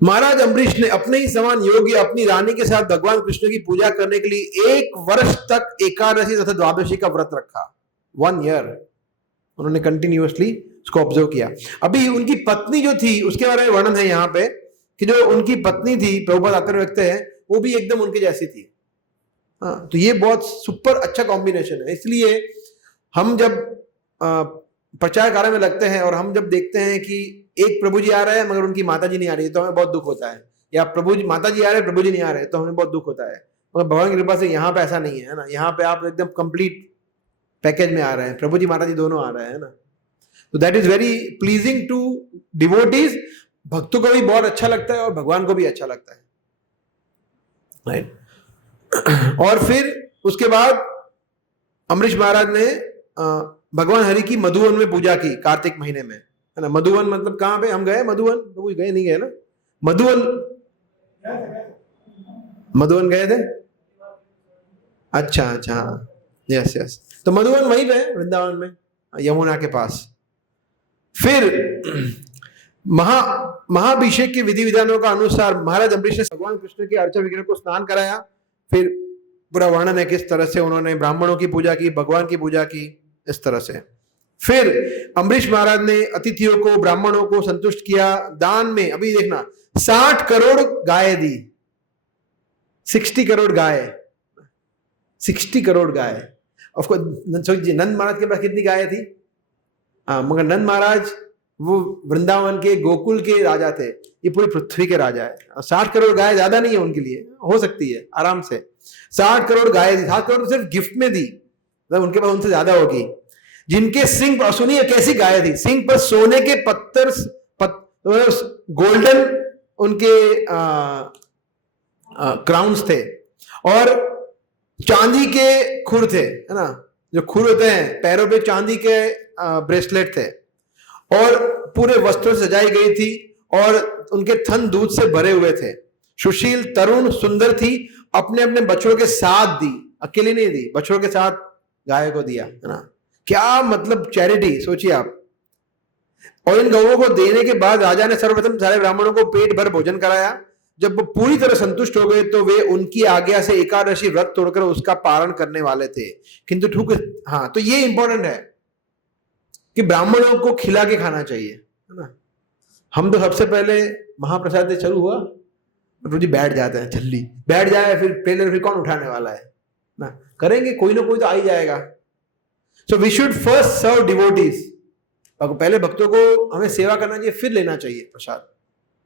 महाराज अम्बरीश ने अपने ही समान योग्य अपनी रानी के साथ भगवान कृष्ण की पूजा करने के लिए 1 वर्ष तक एकादशी तथा द्वादशी का व्रत रखा। 1 ईयर उन्होंने कंटिन्यूअसली उसको ऑब्जर्व किया। अभी उनकी पत्नी जो थी उसके बारे में वर्णन है यहाँ पे कि जो उनकी पत्नी थी, प्रभुपाद आते हुए रखते हैं, वो भी एकदम उनके जैसी थी। हाँ, तो ये बहुत सुपर अच्छा कॉम्बिनेशन है। इसलिए हम जब प्रचार कार्य में लगते हैं और हम जब देखते हैं कि एक प्रभु जी आ रहे हैं मगर उनकी माता जी नहीं आ रही है, तो हमें बहुत दुख होता है। या प्रभु जी, माता जी आ रहे हैं, प्रभु जी नहीं आ रहे, तो हमें बहुत दुख होता है। मगर भगवान की कृपा से यहाँ पे ऐसा नहीं है ना। यहाँ पे आप एकदम कंप्लीट पैकेज में आ रहे हैं, प्रभु जी माता जी दोनों आ रहे हैं ना। तो that is very pleasing to devotees. भक्तों को भी बहुत अच्छा लगता है और भगवान को भी अच्छा लगता है, राइट। और फिर उसके बाद अम्बरीश महाराज ने भगवान हरि की मधुवन में पूजा की कार्तिक महीने में, है ना। मधुवन मतलब कहाँ पे हम गए? मधुवन तो कोई गए नहीं गए ना। मधुवन गए थे? अच्छा, यस। तो मधुवन वहीं पे है, वृंदावन में, यमुना के पास। फिर महाभिषेक के विधि विधानों का अनुसार महाराज अम्बरीश ने भगवान कृष्ण के अर्चा विग्रह को स्नान कराया। फिर पूरा वर्णन है किस तरह से उन्होंने ब्राह्मणों की पूजा की, भगवान की पूजा की, इस तरह से। फिर अम्बरीश महाराज ने अतिथियों को, ब्राह्मणों को संतुष्ट किया। दान में अभी देखना 60 करोड़ गाय दी, 60 करोड़ गाय, 60 करोड़ गाय। ऑफकोर्स नंद महाराज के पास कितनी गाय थी? मगर नंद महाराज वो वृंदावन के, गोकुल के राजा थे, ये पूरी पृथ्वी के राजा है। 60 करोड़ गाय ज्यादा नहीं है उनके लिए, हो सकती है आराम से। 60 करोड़ गाय दी, 60 करोड़ सिर्फ गिफ्ट में दी, मतलब उनके पास उनसे ज्यादा होगी। जिनके सिंह पर, सुनिए कैसी गाय थी, सिंह पर सोने के पत्थर, गोल्डन उनके क्राउन्स थे, और चांदी के खुर थे, है ना, जो खुर होते हैं पैरों पे, चांदी के ब्रेसलेट थे, और पूरे वस्त्रों से सजाई गई थी, और उनके थन दूध से भरे हुए थे। सुशील, तरुण, सुंदर थी, अपने अपने बच्चों के साथ दी, अकेली नहीं दी, बच्चों के साथ गाय को दिया, है ना। क्या मतलब चैरिटी, सोचिए आप। और इन गौओं को देने के बाद राजा ने सर्वप्रथम सारे ब्राह्मणों को पेट भर भोजन कराया। जब वो पूरी तरह संतुष्ट हो गए तो वे उनकी आज्ञा से एकादशी व्रत तोड़कर उसका पारण करने वाले थे, किंतु ठूक, हाँ, तो ये इंपॉर्टेंट है कि ब्राह्मणों को खिला के खाना चाहिए, है ना। हम तो सबसे पहले महाप्रसाद से शुरू हुआ, प्रभु जी बैठ जाते हैं, जल्दी बैठ जाए, फिर पहले फिर कौन उठाने वाला है ना, करेंगे, कोई ना कोई तो आ ही जाएगा। So we should first serve devotees, पहले भक्तों को हमें सेवा करना चाहिए, फिर लेना चाहिए प्रसाद।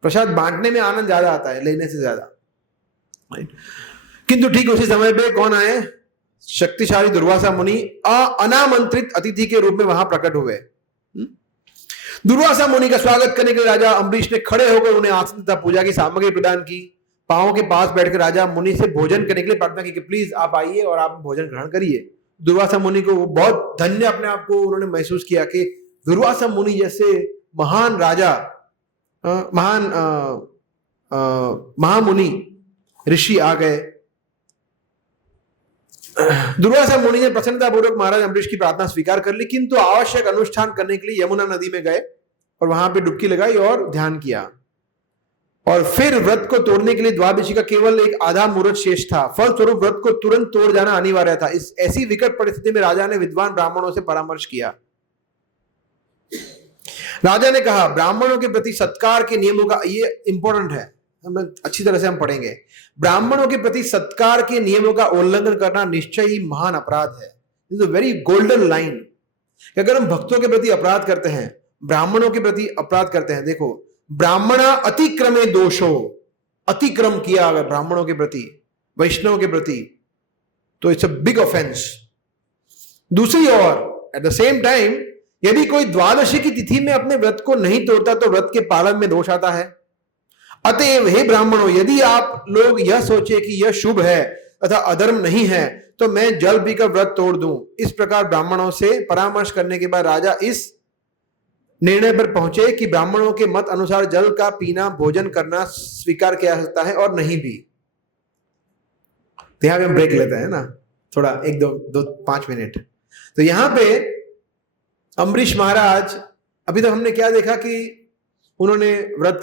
प्रसाद बांटने में आनंद ज्यादा आता है लेने से ज्यादा, किंतु ठीक उसी समय पे कौन आए? शक्तिशाली दुर्वासा मुनि अनामंत्रित अतिथि के रूप में वहां प्रकट हुए। दुर्वासा मुनि का स्वागत करने के लिए राजा अम्बरीश ने खड़े होकर उन्हें आसन तथा पूजा की सामग्री प्रदान की। पांव के पास बैठकर राजा मुनि से भोजन करने के लिए प्रार्थना की कि प्लीज आप आइए और आप भोजन ग्रहण करिए। दुर्वासा मुनि को बहुत धन्य अपने आप को उन्होंने महसूस किया कि दुर्वासा मुनि जैसे महान राजा, महान महामुनि ऋषि आ गए। दुर्वासा मुनि ने प्रसन्नतापूर्वक महाराज अम्बरीश की प्रार्थना स्वीकार कर ली, किंतु आवश्यक अनुष्ठान करने के लिए यमुना नदी में गए और वहां पे डुबकी लगाई और ध्यान किया। और फिर व्रत को तोड़ने के लिए द्वादशी का केवल एक आधा मुहूर्त शेष था। फलस्वरूप व्रत को तुरंत तोड़ जाना अनिवार्य था। इस ऐसी विकट परिस्थिति में राजा ने विद्वान ब्राह्मणों से परामर्श किया। राजा ने कहा, ब्राह्मणों के प्रति सत्कार के नियमों का, ये इंपॉर्टेंट है, अच्छी तरह से हम पढ़ेंगे। ब्राह्मणों के प्रति सत्कार के नियमों का उल्लंघन करना निश्चय ही महान अपराध है। This is a very golden line. अगर हम भक्तों के प्रति अपराध करते हैं, ब्राह्मणों के प्रति अपराध करते हैं, देखो, ब्राह्मणा अतिक्रमे दोषो, अतिक्रम किया अगर ब्राह्मणों के प्रति, वैष्णव के प्रति, तो इट्स अ बिग ऑफेंस। दूसरी ओर एट द सेम टाइम यदि कोई द्वादशी की तिथि में अपने व्रत को नहीं तोड़ता तो व्रत के पालन में दोष आता है। अतएव हे ब्राह्मणों, यदि आप लोग यह सोचे कि यह शुभ है तथा अधर्म नहीं है तो मैं जल पीकर व्रत तोड़ दूं। इस प्रकार ब्राह्मणों से परामर्श करने के बाद राजा इस निर्णय पर पहुंचे कि ब्राह्मणों के मत अनुसार जल का पीना, भोजन करना स्वीकार किया जा सकता है और नहीं भी। तो यहां पे हम ब्रेक लेते हैं ना, थोड़ा 1-2-5 मिनट। तो यहां पे अम्बरीश महाराज, अभी तक हमने क्या देखा कि उन्होंने व्रत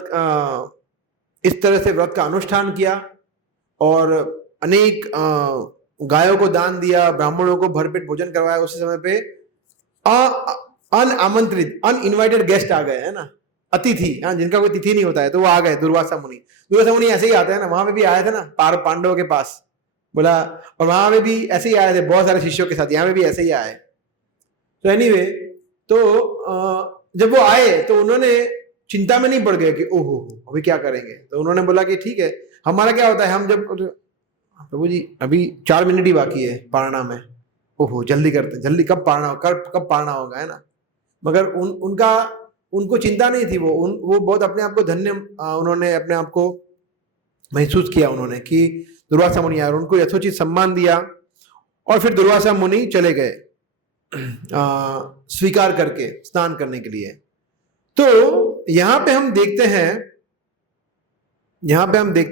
इस तरह से व्रत का अनुष्ठान किया और अनेक गायों को दान दिया, ब्राह्मणों को भरपेट भोजन करवाया। उसी समय पे अनआमंत्रित, अनइनवाइटेड गेस्ट आ गए, है ना, अतिथि, जिनका कोई तिथि नहीं होता है, तो वो आ गए। दुर्वासा मुनि ऐसे ही आते हैं ना, वहां पे भी आए थे ना पांडवों के पास, बोला, और वहां पे भी ऐसे ही आए थे बहुत सारे शिष्यों के साथ, यहाँ पे भी ऐसे ही आए। तो एनीवे, तो जब वो आए तो उन्होंने चिंता में नहीं पड़ गए कि ओहो अभी क्या करेंगे। तो उन्होंने बोला कि ठीक है, हमारा क्या होता है, हम जब, प्रभु जी अभी 4 मिनट ही बाकी है पारणा में, ओहो जल्दी करते, जल्दी कब पारणा होगा, है ना। मगर उनको चिंता नहीं थी। वो बहुत अपने आप को धन्य, उन्होंने अपने आप को महसूस किया उन्होंने कि दुर्वासा मुनि आए, उनको यथोचित सम्मान दिया और फिर दुर्वासा मुनि चले गए स्वीकार करके स्नान करने के लिए। तो यहां पे हम देखते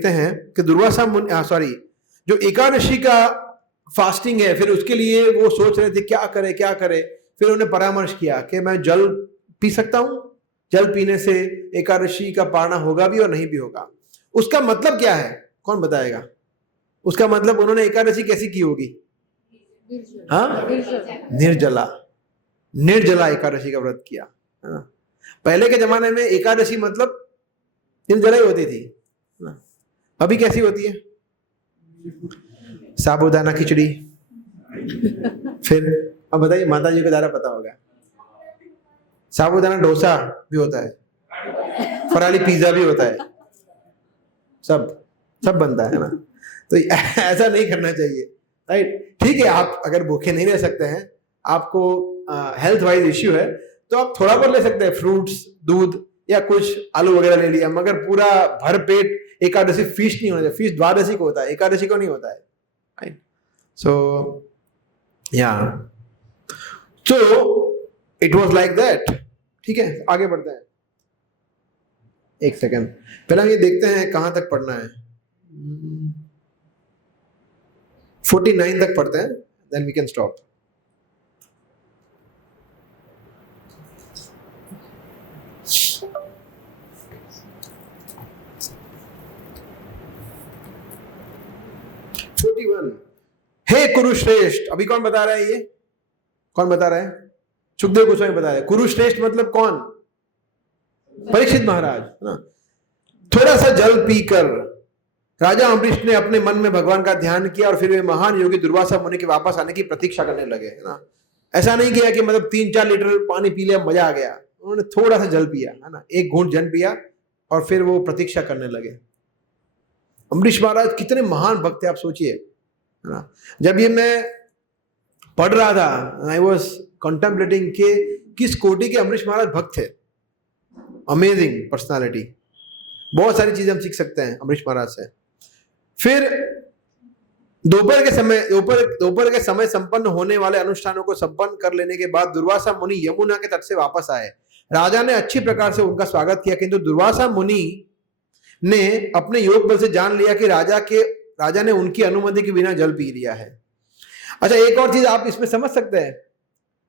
हैं कि दुर्वासा मुनि, जो एकादशी का फास्टिंग है, फिर उसके लिए वो सोच रहे थे क्या करे। फिर उन्होंने परामर्श किया कि मैं जल पी सकता हूं, जल पीने से एकादशी का पारणा होगा भी और नहीं भी होगा। उसका मतलब क्या है, कौन बताएगा? उसका मतलब उन्होंने एकादशी कैसी की होगी? हाँ, निर्जला, निर्जला एकादशी का व्रत किया, है ना। पहले के जमाने में एकादशी मतलब निर्जला ही होती थी, है ना। अभी कैसी होती है? साबूदाना खिचड़ी, फिर अब बताइए, माता जी को ज़्यादा पता होगा। साबूदाना डोसा भी होता है, फराली पिज्जा भी होता है, सब सब बनता है ना। तो ऐसा नहीं करना चाहिए, राइट। ठीक है, आप अगर भूखे नहीं रह सकते हैं, आपको हेल्थ वाइज इश्यू है, तो आप थोड़ा बहुत ले सकते हैं, फ्रूट्स, दूध या कुछ आलू वगैरह ले लिया, मगर पूरा भर पेट एकादशी फीस्ट नहीं होना चाहिए। फीस्ट द्वादशी को होता है, एकादशी को नहीं होता है, राइट। सो या तो इट वाज लाइक दैट। ठीक है, आगे बढ़ते हैं। एक सेकंड, पहले हम ये देखते हैं कहां तक पढ़ना है। 49 तक पढ़ते हैं, देन वी कैन स्टॉप। हे कुरुश्रेष्ठ, अभी कौन बता रहा है? ये कौन बता रहा है? सुखदेव गोस्वामी बता रहे हैं। कुरुश्रेष्ठ मतलब कौन? परीक्षित महाराज, है ना। थोड़ा सा जल पीकर राजा अम्बरीश ने अपने मन में भगवान का ध्यान किया और फिर वे महान योगी दुर्वासा मुनि के वापस आने की प्रतीक्षा करने लगे, है ना। ऐसा नहीं किया कि मतलब 3-4 लीटर पानी पी लिया, मजा आ गया। उन्होंने थोड़ा सा जल पिया, है ना, एक घूंट जल पिया और फिर वो प्रतीक्षा करने लगे। अम्बरीश महाराज कितने महान भक्त थे, आप सोचिए, है ना। जब ये मैं पढ़ रहा था, आई वॉज कंटेम्पलेटिंग के किस कोटि के अम्बरीश महाराज भक्त थे। अमेजिंग पर्सनालिटी, बहुत सारी चीजें हम सीख सकते हैं अम्बरीश महाराज से। फिर दोपहर के समय संपन्न होने वाले अनुष्ठानों को संपन्न कर लेने के बाद दुर्वासा मुनि यमुना के तट से वापस आए। राजा ने अच्छी प्रकार से उनका स्वागत किया, किंतु दुर्वासा मुनि ने अपने योग बल से जान लिया कि राजा ने उनकी अनुमति के बिना जल पी लिया है। अच्छा, एक और चीज आप इसमें समझ सकते हैं,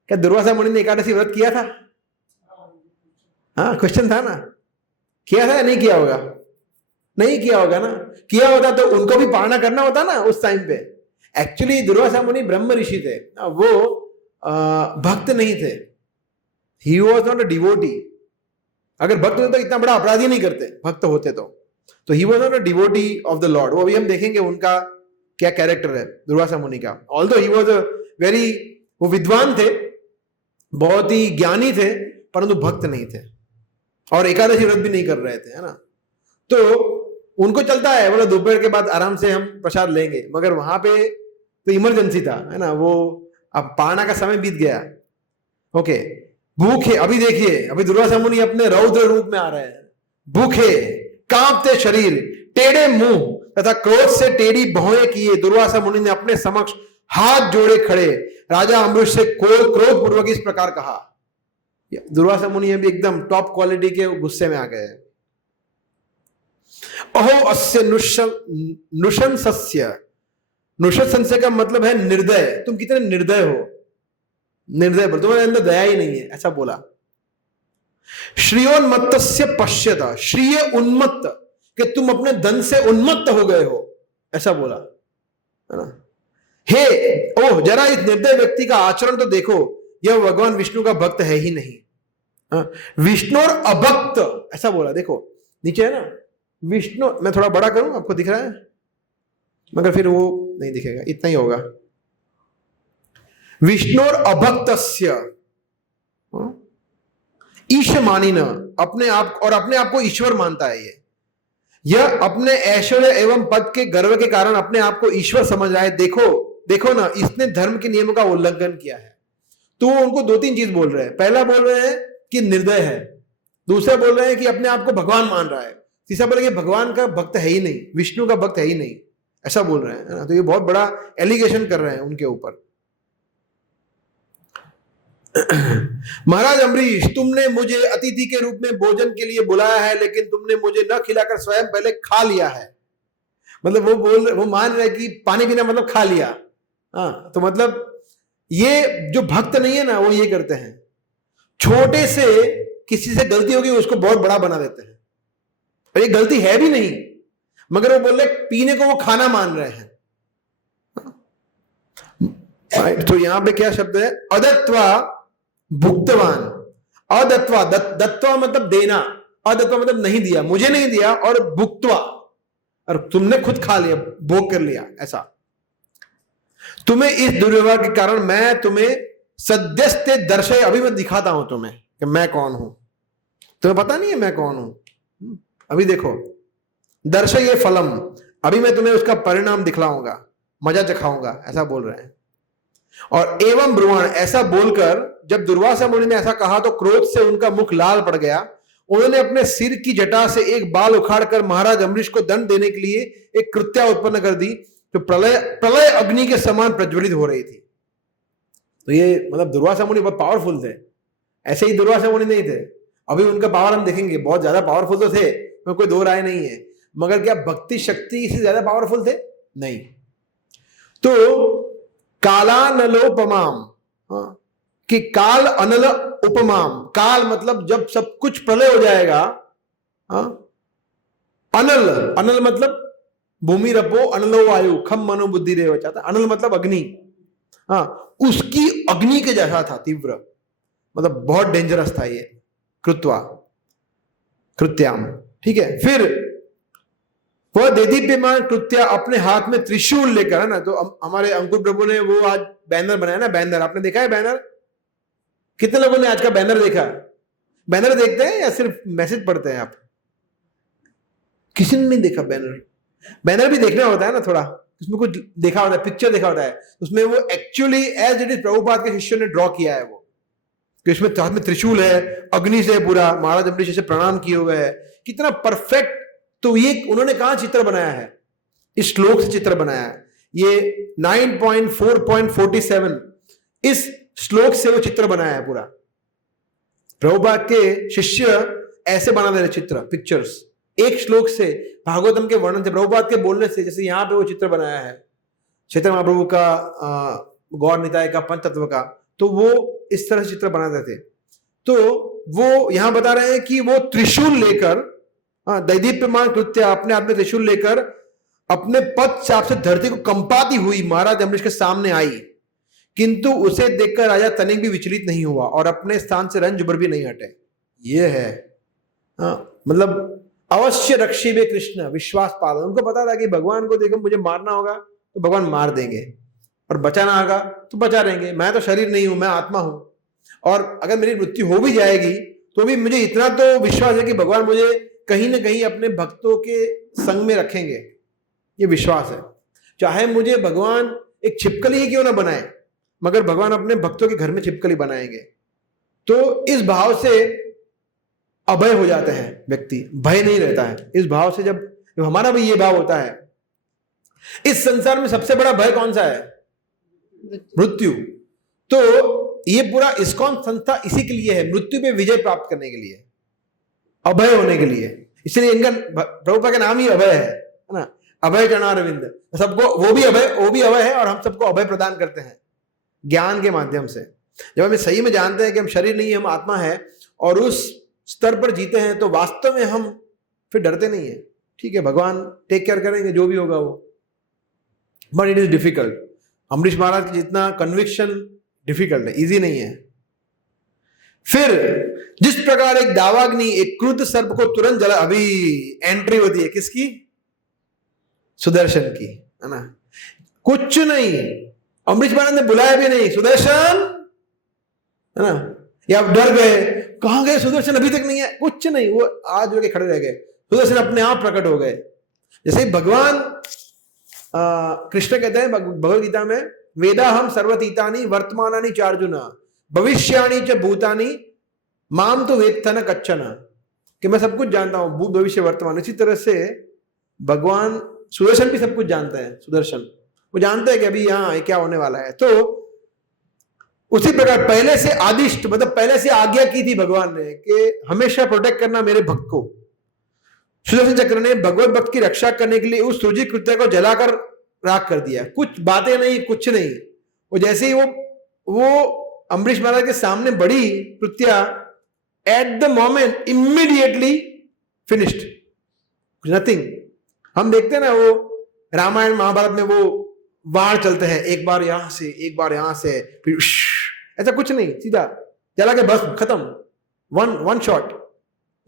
क्या दुर्वासा मुनि ने एकादशी व्रत किया था? हाँ, क्वेश्चन था ना, किया था या नहीं किया होगा? नहीं किया होगा ना। किया होता तो उनको भी पारणा करना होता ना उस टाइम पे। एक्चुअली दुर्वासा मुनि ब्रह्म ऋषि थे, वो भक्त नहीं थे। He was not a devotee. अगर भक्त होते तो इतना बड़ा अपराधी नहीं करते, भक्त होते तो he was not a devotee of the Lord. वो अभी हम देखेंगे उनका क्या कैरेक्टर है दुर्वासा मुनि का। ऑल्दो ही वॉज वो विद्वान थे, बहुत ही ज्ञानी थे, परंतु भक्त नहीं थे और एकादशी व्रत भी नहीं कर रहे थे, है ना। तो उनको चलता है, बोला दोपहर के बाद आराम से हम प्रसाद लेंगे, मगर वहां पे तो इमरजेंसी था, है ना। वो अब पारणा का समय बीत गया, ओके। भूखे, अभी देखिए, अभी दुर्वासा मुनि अपने रौद्र रूप में आ रहे हैं, भूखे, कांपते शरीर, टेढ़े मुंह तथा क्रोध से टेढ़ी भौहें किए दुर्वासा मुनि ने अपने समक्ष हाथ जोड़े खड़े राजा अम्बरीश से क्रोध पूर्वक इस प्रकार कहा। दुर्वासा मुनि अभी एकदम टॉप क्वालिटी के गुस्से में आ गए। अहो अस्य नुशंसस्य, नुशंस्य का मतलब है निर्दय। तुम कितने निर्दय हो, निर्दय बोल, तुम्हारे अंदर दया ही नहीं है, ऐसा बोला। श्रियोन्मत्तस्य पश्यता, श्रिय उन्मत्त, कि तुम अपने धन से उन्मत्त हो गए हो, ऐसा बोला, है ना। हे ओह, जरा इस निर्दय व्यक्ति का आचरण तो देखो, यह भगवान विष्णु का भक्त है ही नहीं। विष्णु और अभक्त, ऐसा बोला। देखो नीचे है ना, विष्णु, मैं थोड़ा बड़ा करूं, आपको दिख रहा है, मगर फिर वो नहीं दिखेगा, इतना ही होगा। विष्णु और अभक्तस्य ईशमानिन, अपने आप को ईश्वर मानता है। यह अपने ऐश्वर्य एवं पद के गर्व के कारण अपने आप को ईश्वर समझ रहा है। देखो ना, इसने धर्म के नियमों का उल्लंघन किया है। तो वो उनको 2-3 चीज बोल रहे हैं। पहला बोल रहे हैं कि निर्दय है, दूसरा बोल रहे हैं कि अपने आप को भगवान मान रहा है, तीसरा बोल रहे हैं कि भगवान का भक्त है ही नहीं, विष्णु का भक्त है ही नहीं, ऐसा बोल रहे हैं। तो ये बहुत बड़ा एलिगेशन कर रहे हैं उनके ऊपर। महाराज अम्बरीश, तुमने मुझे अतिथि के रूप में भोजन के लिए बुलाया है, लेकिन तुमने मुझे न खिलाकर स्वयं पहले खा लिया है। मतलब वो मान रहे कि पानी पीना मतलब खा लिया। हाँ, तो मतलब ये जो भक्त नहीं है ना, वो ये करते हैं, छोटे से किसी से गलती होगी उसको बहुत बड़ा बना देते हैं, और ये गलती है भी नहीं, मगर वो बोल रहे पीने को वो खाना मान रहे हैं। तो यहां पे क्या शब्द है? अदत्वा भुक्तवान। अदत्वा, दत्वा मतलब देना, अदत्वा मतलब नहीं दिया, मुझे नहीं दिया, और भुक्तवा, और तुमने खुद खा लिया, भोग कर लिया। ऐसा तुम्हें इस दुर्व्यवहार के कारण मैं तुम्हें सद्यस्ते दर्शय, अभी मैं दिखाता हूं तुम्हें कि मैं कौन हूं। तुम्हें पता नहीं है मैं कौन हूं, अभी देखो। दर्शय फलम, अभी मैं तुम्हें उसका परिणाम दिखलाऊंगा, मजा चखाऊंगा, ऐसा बोल रहे हैं। और एवं ब्रुवाण, ऐसा बोलकर जब दुर्वासा मुनि ने ऐसा कहा तो क्रोध से उनका मुख लाल पड़ गया। उन्होंने अपने सिर की जटा से एक बाल उखाड़कर महाराज अम्बरीश को दंड देने के लिए एक कृत्या उत्पन्न कर दी, जो प्रलय अग्नि के समान प्रज्वलित हो रही थी। तो ये मतलब दुर्वासा मुनि बहुत पावरफुल थे, ऐसे ही दुर्वासा मुनि नहीं थे। अभी उनका पावर हम देखेंगे, बहुत ज्यादा पावरफुल तो थे, में कोई दो राय नहीं है, मगर क्या भक्ति शक्ति से ज्यादा पावरफुल थे? नहीं। तो कालानलोपमाम, कि काल अनल उपमाम, काल मतलब जब सब कुछ प्रलय हो जाएगा। अनल, अनल मतलब भूमि रपो अनलो वायु खम मनो बुद्धि रे चाहता, अनल मतलब अग्नि। उसकी अग्नि के जैसा था, तीव्र, मतलब बहुत डेंजरस था ये कृत्वा, कृत्याम। ठीक है, फिर वह देदीप्यमान कृत्या अपने हाथ में त्रिशूल लेकर, है ना। तो हमारे अंकुर प्रभु ने वो आज बैनर बनाया ना, बैनर आपने देखा है? बैनर कितने लोगों ने आज का बैनर देखा? बैनर देखते हैं या सिर्फ मैसेज पढ़ते हैं आप? किसी ने नहीं देखा बैनर? बैनर भी देखना होता है ना थोड़ा, उसमें कुछ देखा होता है, पिक्चर देखा होता है, उसमें वो actually as it is Prabhupada के शिष्यों ने ड्रॉ किया है वो, कि उसमें हाथ में त्रिशूल है, अग्नि से पूरा महाराज अम्बरीश से प्रणाम किए हुए है, कितना परफेक्ट। तो ये उन्होंने कहां चित्र बनाया है? इस श्लोक से चित्र बनाया है। ये 9.4.47 इस श्लोक से वो चित्र बनाया है पूरा। प्रभुपाद के शिष्य ऐसे बना दे रहे चित्र, पिक्चर्स, एक श्लोक से, भागवतम के वर्णन से, प्रभुपाद के बोलने से। जैसे यहां पे वो चित्र बनाया है चैतन्य महाप्रभु का, गौर निताय का, पंचतत्व का, तो वो इस तरह से चित्र बनाते थे। तो वो यहां बता रहे हैं कि वो त्रिशूल लेकर, दैदीप्यमान कृत्या, अपने आप में त्रिशूल लेकर अपने पद चाप से धरती को कंपाती हुई महाराज अम्बरीश के सामने आई, किंतु उसे देखकर राजा तनिक भी विचलित नहीं हुआ और अपने स्थान से रंज भर भी नहीं हटे। ये है मतलब अवश्य रक्षी वे कृष्ण विश्वास पालन। उनको पता था कि भगवान को देखो मुझे मारना होगा तो भगवान मार देंगे, और बचाना होगा तो बचा रहेंगे। मैं तो शरीर नहीं हूं, मैं आत्मा हूं, और अगर मेरी मृत्यु हो भी जाएगी तो भी मुझे इतना तो विश्वास है कि भगवान मुझे कहीं ना कहीं अपने भक्तों के संग में रखेंगे। ये विश्वास है, चाहे मुझे भगवान एक छिपकली ही क्यों ना बनाए, मगर भगवान अपने भक्तों के घर में छिपकली बनाएंगे। तो इस भाव से अभय हो जाते हैं व्यक्ति, भय नहीं रहता है इस भाव से। जब हमारा भी ये भाव होता है, इस संसार में सबसे बड़ा भय कौन सा है? मृत्यु। तो ये पूरा इस्कॉन संस्था इसी के लिए है, मृत्यु पे विजय प्राप्त करने के लिए, अभय होने के लिए। इसलिए इनका प्रभुपाद का नाम ही अभय है ना, अभय चरणारविंद। सबको वो भी अभय है, और हम सबको अभय प्रदान करते हैं ज्ञान के माध्यम से। जब हम सही में जानते हैं कि हम शरीर नहीं, हम आत्मा है, और उस स्तर पर जीते हैं, तो वास्तव में हम फिर डरते नहीं है। ठीक है, भगवान टेक केयर करेंगे, जो भी होगा वो। But it is difficult. Ambarish Maharaj की जितना कन्विक्शन डिफिकल्ट है, इजी नहीं है। फिर जिस प्रकार एक दावाग्नि एक क्रुद्ध सर्प को तुरंत जला, अभी एंट्री होती है किसकी? सुदर्शन की, है ना। कुछ नहीं, अम्बरीश महाराज ने बुलाया भी नहीं, सुदर्शन, है ना, या आप डर गए, कहां गए सुदर्शन, अभी तक नहीं है, कुछ नहीं, वो आज होके खड़े रह गए। सुदर्शन अपने आप प्रकट हो गए। जैसे भगवान कृष्ण कहते हैं भगवद गीता में, वेदा हम सर्वतीतानि वर्तमानानि चार्जुना भविष्याणि च भूतानि माम तो वेत्तन कच्चन, कि मैं सब कुछ जानता हूं, भूत भविष्य वर्तमान। इसी तरह से भगवान सुदर्शन भी सब कुछ जानते हैं। सुदर्शन वो जानते हैं कि अभी यहाँ क्या होने वाला है। तो उसी प्रकार पहले से आदिष्ट, मतलब पहले से आज्ञा की थी भगवान ने कि हमेशा प्रोटेक्ट करना मेरे भक्त को। सुदर्शन चक्र ने भगवत भक्त की रक्षा करने के लिए उस सूजी कृत्य को जलाकर राख कर दिया। कुछ बातें नहीं, कुछ नहीं, वो जैसे ही वो वो अम्बरीश महाराज के सामने बढ़ी कृत्या, at the moment immediately finished, nothing. हम देखते हैं ना वो रामायण महाभारत में वो वार चलते हैं, एक बार यहां से एक बार यहां से, फिर ऐसा कुछ नहीं, सीधा चला के बस खत्म, वन शॉट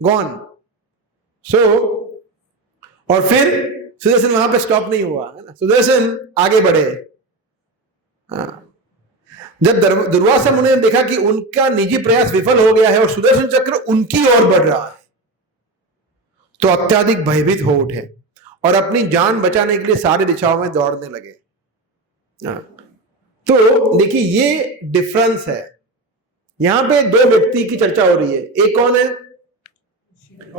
गॉन। सो और फिर सुदर्शन वहां पे स्टॉप नहीं हुआ है ना, सुदर्शन आगे बढ़े। हाँ, जब दुर्वासा मुनि ने देखा कि उनका निजी प्रयास विफल हो गया है और सुदर्शन चक्र उनकी ओर बढ़ रहा है, तो अत्यधिक भयभीत हो उठे और अपनी जान बचाने के लिए सारी दिशाओं में दौड़ने लगे। तो देखिए ये डिफरेंस है। यहां पे दो व्यक्ति की चर्चा हो रही है, एक कौन है?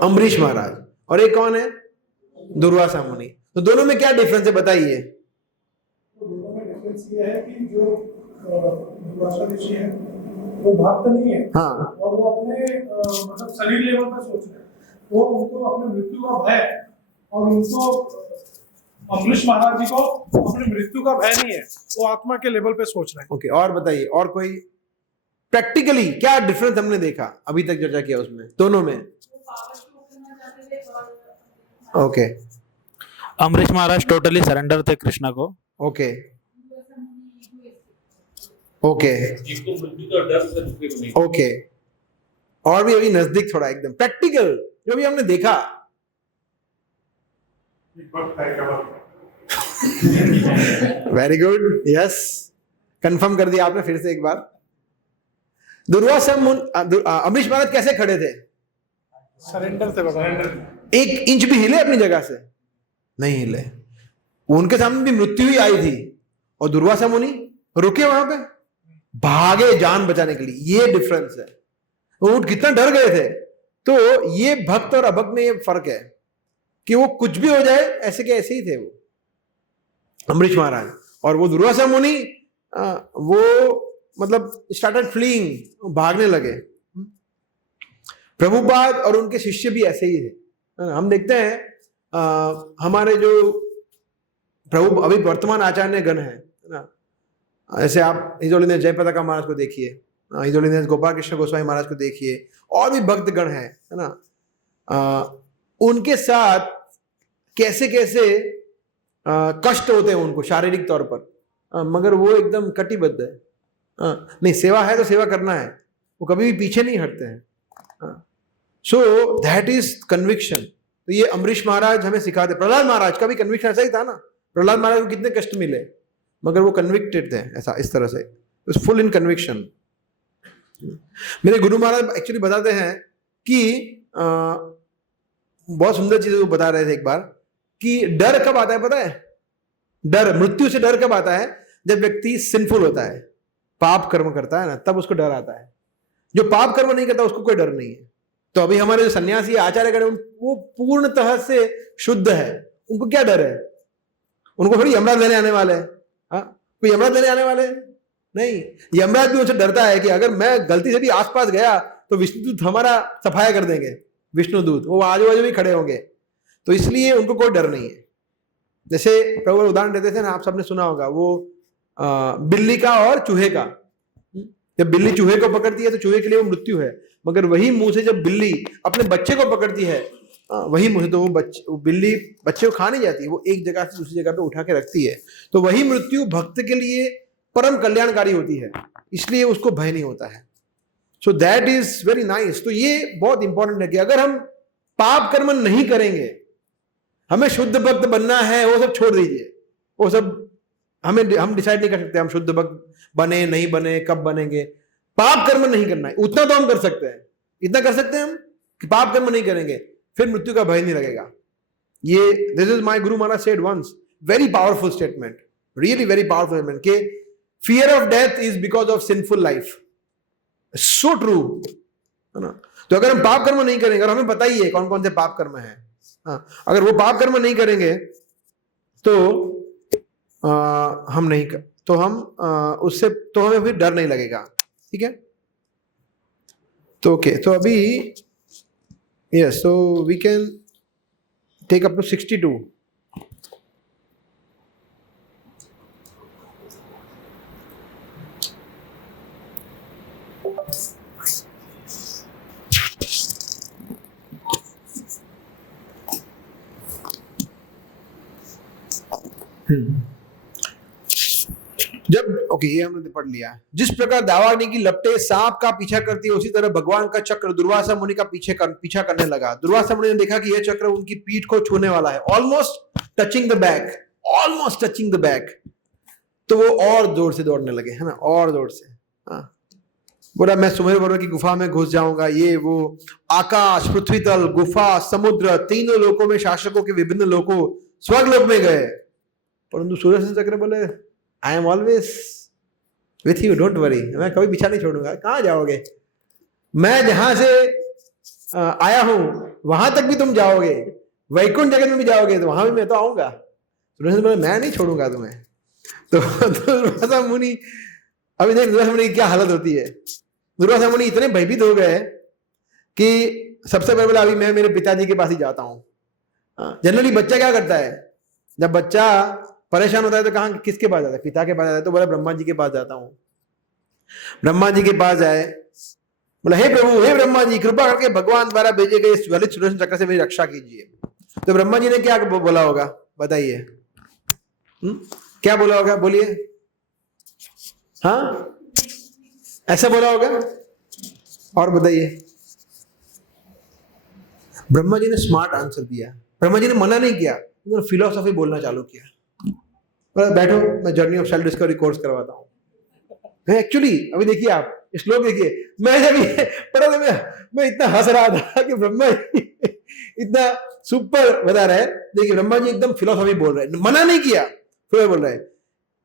अम्बरीश महाराज, और एक कौन है? दुर्वासा मुनि। तो दोनों में क्या डिफरेंस है बताइए? दोनों में डिफरेंस ये है कि जो दुर्वासा ऋषि है वो भक्त नहीं है, हाँ, और वो अपने मतलब शरीर लेवल पर सोच रहे हैं, वो उनको अपने मृत्यु का भय है, और उनको अम्बरीश महाराज जी को अपनी मृत्यु का भय नहीं है, वो आत्मा के लेवल पे सोच रहे हैं। ओके, और बताइए, और कोई प्रैक्टिकली क्या डिफरेंस हमने देखा अभी तक चर्चा किया उसमें, दोनों में? ओके अमरीश महाराज टोटली सरेंडर थे कृष्णा को। ओके ओके ओके, और भी अभी नजदीक थोड़ा एकदम प्रैक्टिकल जो भी हमने देखा। वेरी गुड, यस, कंफर्म कर दिया आपने फिर से एक बार। दुर्वासा अम्बरीश महाराज कैसे खड़े थे? सरेंडर से बताया, एक इंच भी हिले अपनी जगह से नहीं हिले। उनके सामने भी मृत्यु ही आई थी और दुर्वासा मुनि रुके वहां पे, भागे जान बचाने के लिए। ये डिफरेंस है, वो कितना डर गए थे। तो ये भक्त और अभक्त में ये फर्क है कि वो कुछ भी हो जाए ऐसे के ऐसे ही थे वो अम्बरीश महाराज, और वो दुर्वासा मुनि वो मतलब स्टार्टेड फ्लीइंग, भागने लगे। प्रभुपाद और उनके शिष्य भी ऐसे ही थे। हम देखते हैं हमारे जो प्रभु अभी वर्तमान आचार्य गण है ना, ऐसे आप हिजोलिनेस जयपताका महाराज को देखिए, हिजोलिनेस गोपाल कृष्ण गोस्वामी महाराज को देखिए, और भी भक्त गण है ना, उनके साथ कैसे कैसे कष्ट होते हैं उनको शारीरिक तौर पर, मगर वो एकदम कटिबद्ध है। नहीं, सेवा है तो सेवा करना है, वो कभी भी पीछे नहीं हटते हैं। So that is conviction. तो ये अम्बरीश महाराज हमें सिखाते। प्रहलाद महाराज का भी कन्विक्शन ऐसा ही था ना, प्रहलाद महाराज को कितने कष्ट मिले मगर वो कन्विक्टेड थे, ऐसा इस तरह से, फुल इन कन्विक्शन। मेरे गुरु महाराज एक्चुअली बताते हैं कि बहुत सुंदर चीज वो बता रहे थे एक बार, कि डर कब आता है पता है? डर, मृत्यु से डर कब आता है? जब व्यक्ति सिंफुल होता है, पाप कर्म करता है ना, तब उसको डर आता है। जो पाप कर्म नहीं करता उसको कोई डर नहीं है। तो अभी हमारे जो सन्यासी आचार्य वो पूर्णतः से शुद्ध है, उनको क्या डर है? उनको थोड़ी यमराज लेने आने वाले हैं। हाँ, कोई यमराज लेने आने वाले हैं? नहीं, यमराज भी उनसे डरता है कि अगर मैं गलती से भी आसपास गया तो विष्णुदूत हमारा सफाया कर देंगे, विष्णुदूत वो आजू बाजू भी खड़े होंगे। तो इसलिए उनको कोई डर नहीं है। जैसे प्रभु उदाहरण देते थे ना, आप सबने सुना होगा वो बिल्ली का और चूहे का। जब बिल्ली चूहे को पकड़ती है तो चूहे के लिए वो मृत्यु है, मगर वही मुंह से जब बिल्ली अपने बच्चे को पकड़ती है, वही मुंह से तो वो बिल्ली बच्चे को खा नहीं जाती, वो एक जगह से दूसरी जगह पे उठा के रखती है। तो वही मृत्यु भक्त के लिए परम कल्याणकारी होती है, इसलिए उसको भय नहीं होता है। So that is very nice. तो ये बहुत इंपॉर्टेंट है कि अगर हम पाप कर्म नहीं करेंगे, हमें शुद्ध भक्त बनना है, वो सब छोड़ दीजिए, वो सब हम डिसाइड नहीं कर सकते हम शुद्ध भक्त बने नहीं बने, कब बनेंगे। पाप कर्म नहीं करना है, उतना तो हम कर सकते हैं, इतना कर सकते हैं हम कि पाप कर्म नहीं करेंगे, फिर मृत्यु का भय नहीं लगेगा। ये this is my guru Maharaj said once, very powerful statement, really very powerful statement, के fear of death is because of sinful life. So true है ना। तो अगर हम पाप कर्म नहीं करेंगे, और हमें पता ही है कौन कौन से पाप कर्म है, अगर वो पाप कर्म नहीं करेंगे तो हम नहीं कर, तो हम उससे तो हमें फिर डर नहीं लगेगा। ठीक है, तो ओके, तो अभी yes, so we can take up to 62। जब ओके ये हमने पढ़ लिया। जिस प्रकार दावाग्नि की लपटें सांप का पीछा करती है, उसी तरह भगवान का चक्र दुर्वासा मुनि का पीछा करने लगा। दुर्वासा मुनि ने देखा कि यह चक्र उनकी पीठ को छूने वाला है, almost touching the back, almost touching the back. तो वो और जोर से दौड़ने लगे, है ना, और जोर से। हाँ, बोला मैं सुमेर पर्वत की गुफा में घुस जाऊंगा, ये वो। आकाश, पृथ्वी तल, गुफा, समुद्र, तीनों लोकों में शासकों के विभिन्न लोकों, स्वर्गलोक में गए। परंतु सुदर्शन चक्र बोले I am always with you, don't worry, मैं कभी पीछा नहीं छोड़ूंगा। कहाँ जाओगे, मैं जहां से आया हूं वहां तक भी तुम जाओगे, वैकुंठ जगत में भी जाओगे तो वहां भी मैं तो आऊंगा। सुदर्शन बोले मैं नहीं छोड़ूंगा तुम्हें। तो दुर्वासा मुनि, अभी देख दुर्वासा मुनि की क्या हालत होती है। दुर्वासा मुनि इतने भयभीत हो गए कि सबसे पहले बोला अभी मैं मेरे पिताजी के पास ही जाता हूँ। जनरली बच्चा क्या करता है, जब बच्चा परेशान होता है तो कहाँ किसके पास जाता है, पिता के पास जाता है। तो बोला ब्रह्मा जी के पास जाता हूँ। ब्रह्मा जी के पास जाए, बोला हे प्रभु, हे ब्रह्मा जी, कृपा करके भगवान द्वारा भेजे गए इस ललित सुदर्शन चक्र से मेरी रक्षा कीजिए। तो ब्रह्मा जी ने क्या बोला होगा बताइए, क्या बोला होगा, बोलिए। हाँ, ऐसा बोला होगा, और बताइए। ब्रह्मा जी ने स्मार्ट आंसर दिया। ब्रह्मा जी ने मना नहीं किया, उन्होंने फिलोसॉफी बोलना चालू किया। बैठो, मैं journey of self discovery course करवाता हूँ। एक्चुअली अभी देखिए आप श्लोक देखिए, मैं जब ये पढ़ा था मैं इतना हंस रहा था कि ब्रह्मा जी इतना सुपर बता रहे हैं। देखिए ब्रह्मा जी एकदम फिलोसॉफी बोल रहे हैं, मना नहीं किया, फिर बोल रहे हैं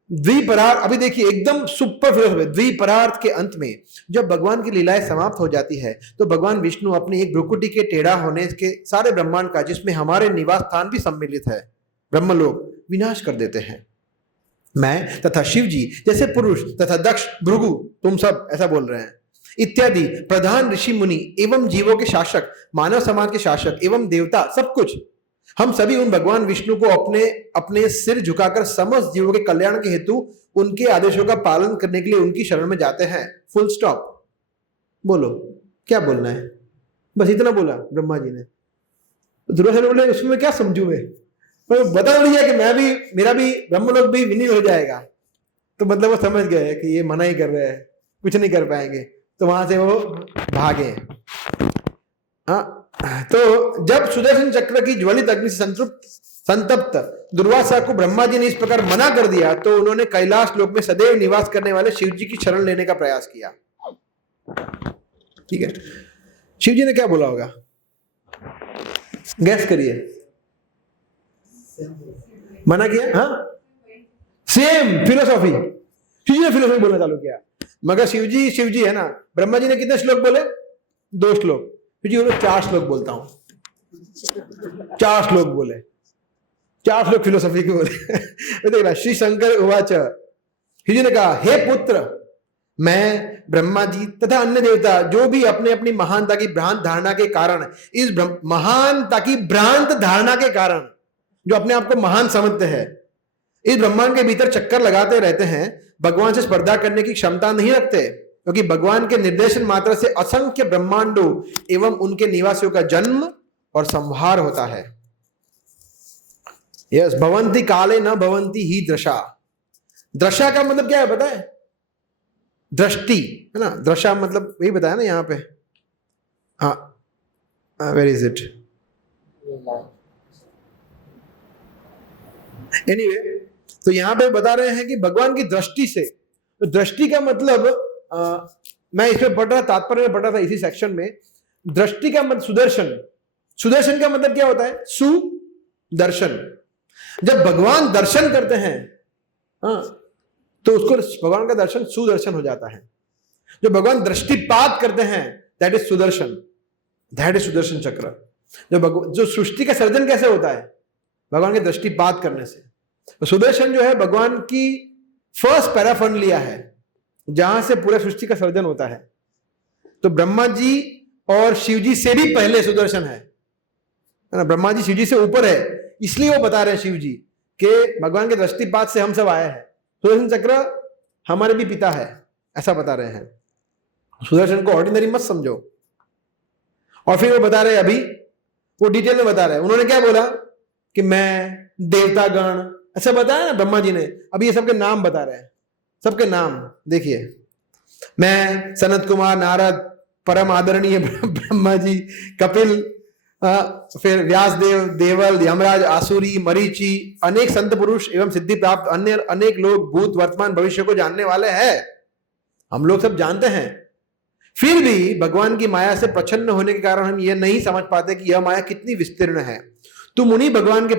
द्विपरार्थ। अभी देखिए एकदम सुपर फिलोसॉफी। द्विपरार्थ के अंत में जब भगवान की लीलाएं समाप्त हो जाती है तो भगवान विष्णु अपनी एक भ्रुकुटी के टेढ़ा होने के सारे ब्रह्मांड का, जिसमें हमारे निवास स्थान भी सम्मिलित है, ब्रह्मलोक, विनाश कर देते हैं। मैं तथा शिव जी जैसे पुरुष तथा दक्ष, भृगु, तुम सब ऐसा बोल रहे हैं इत्यादि प्रधान ऋषि मुनि एवं जीवों के शासक, मानव समाज के शासक एवं देवता, सब कुछ हम सभी उन भगवान विष्णु को अपने अपने सिर झुकाकर समस्त जीवों के कल्याण के हेतु उनके आदेशों का पालन करने के लिए उनकी शरण में जाते हैं। Full stop. बोलो क्या बोलना है, बस इतना बोला ब्रह्मा जी ने। दुर्वासा ने बोले उसमें क्या समझू मैं, बता दिया कि मैं भी, मेरा भी ब्रह्मलोक भी विलीन हो जाएगा। तो मतलब वो समझ गए कि ये मना ही कर रहे हैं, कुछ नहीं कर पाएंगे, तो वहां से वो भागे। हाँ, तो जब सुदर्शन चक्र की ज्वलित अग्नि से संतप्त दुर्वासा को ब्रह्मा जी ने इस प्रकार मना कर दिया तो उन्होंने कैलाश लोक में सदैव निवास करने वाले शिव जी की शरण लेने का प्रयास किया। ठीक है, शिव जी ने क्या बोला होगा, गैस करिए। मना किया, हाँ, सेम फिलोसॉफी। शिव जी ने फिलोसॉफी बोलना चालू किया, मगर शिव जी है ना। ब्रह्मा जी ने कितने श्लोक बोले, 2 श्लोक। शिव जी बोले 4 श्लोक बोलता हूं, 4 श्लोक बोले, 4 श्लोक फिलोसॉफी के बोले। देख रहा, श्री शंकर उवाच, शिव जी ने कहा हे पुत्र, मैं ब्रह्मा जी तथा अन्य देवता जो भी अपने अपनी महानता की भ्रांत धारणा के कारण, इस महानता की भ्रांत धारणा के कारण, जो अपने आप को महान समझते हैं, इस ब्रह्मांड के भीतर चक्कर लगाते रहते हैं, भगवान से स्पर्धा करने की क्षमता नहीं रखते, क्योंकि भगवान के निर्देशन मात्र से असंख्य ब्रह्मांडों एवं उनके निवासियों का जन्म और संहार होता है। यस, भवंती काले न भवंती ही दृशा। दृशा का मतलब क्या है पता है, दृष्टि, है ना। दृशा मतलब वही बताया ना यहाँ पे। हाँ, वेयर इज इट, एनीवे, तो यहां पे बता रहे हैं कि भगवान की दृष्टि से, तो दृष्टि का मतलब मैं इसमें पढ़ रहा, तात्पर्य में पढ़ रहा था इसी सेक्शन में। दृष्टि का मतलब सुदर्शन, सुदर्शन का मतलब क्या होता है, सुदर्शन। जब भगवान दर्शन करते हैं, हाँ, तो उसको भगवान का दर्शन सुदर्शन हो जाता है। जो भगवान दृष्टिपात करते हैं, that is Sudarshan, that is Sudarshan चक्र। जो सृष्टि का सर्जन कैसे होता है, भगवान के दृष्टिपात करने से। तो सुदर्शन जो है भगवान की फर्स्ट पैराफंड लिया है, जहां से पूरा सृष्टि का सर्जन होता है। तो ब्रह्मा जी और शिव जी से भी पहले सुदर्शन है ना। ब्रह्मा जी शिव जी से ऊपर है, इसलिए वो बता रहे हैं शिव जी कि भगवान के दृष्टिपात से हम सब आए हैं। सुदर्शन चक्र हमारे भी पिता है, ऐसा बता रहे हैं। सुदर्शन को ऑर्डिनरी मत समझो। और फिर वो बता रहे अभी, वो डिटेल में बता रहे, उन्होंने क्या बोला कि मैं देवतागण, अच्छा बताया ना ब्रह्मा जी ने। अभी ये सबके नाम बता रहे हैं, सबके नाम देखिए, मैं, सनत कुमार, नारद, परम आदरणीय ब्रह्मा जी, कपिल, फिर व्यासदेव, देवल, यमराज, आसुरी, मरीचि, अनेक संत पुरुष एवं सिद्धि प्राप्त अन्य अनेक लोग भूत वर्तमान भविष्य को जानने वाले हैं। हम लोग सब जानते हैं, फिर भी भगवान की माया से प्रसन्न होने के कारण हम यह नहीं समझ पाते कि यह माया कितनी विस्तीर्ण है। तुम उन्हीं भगवान के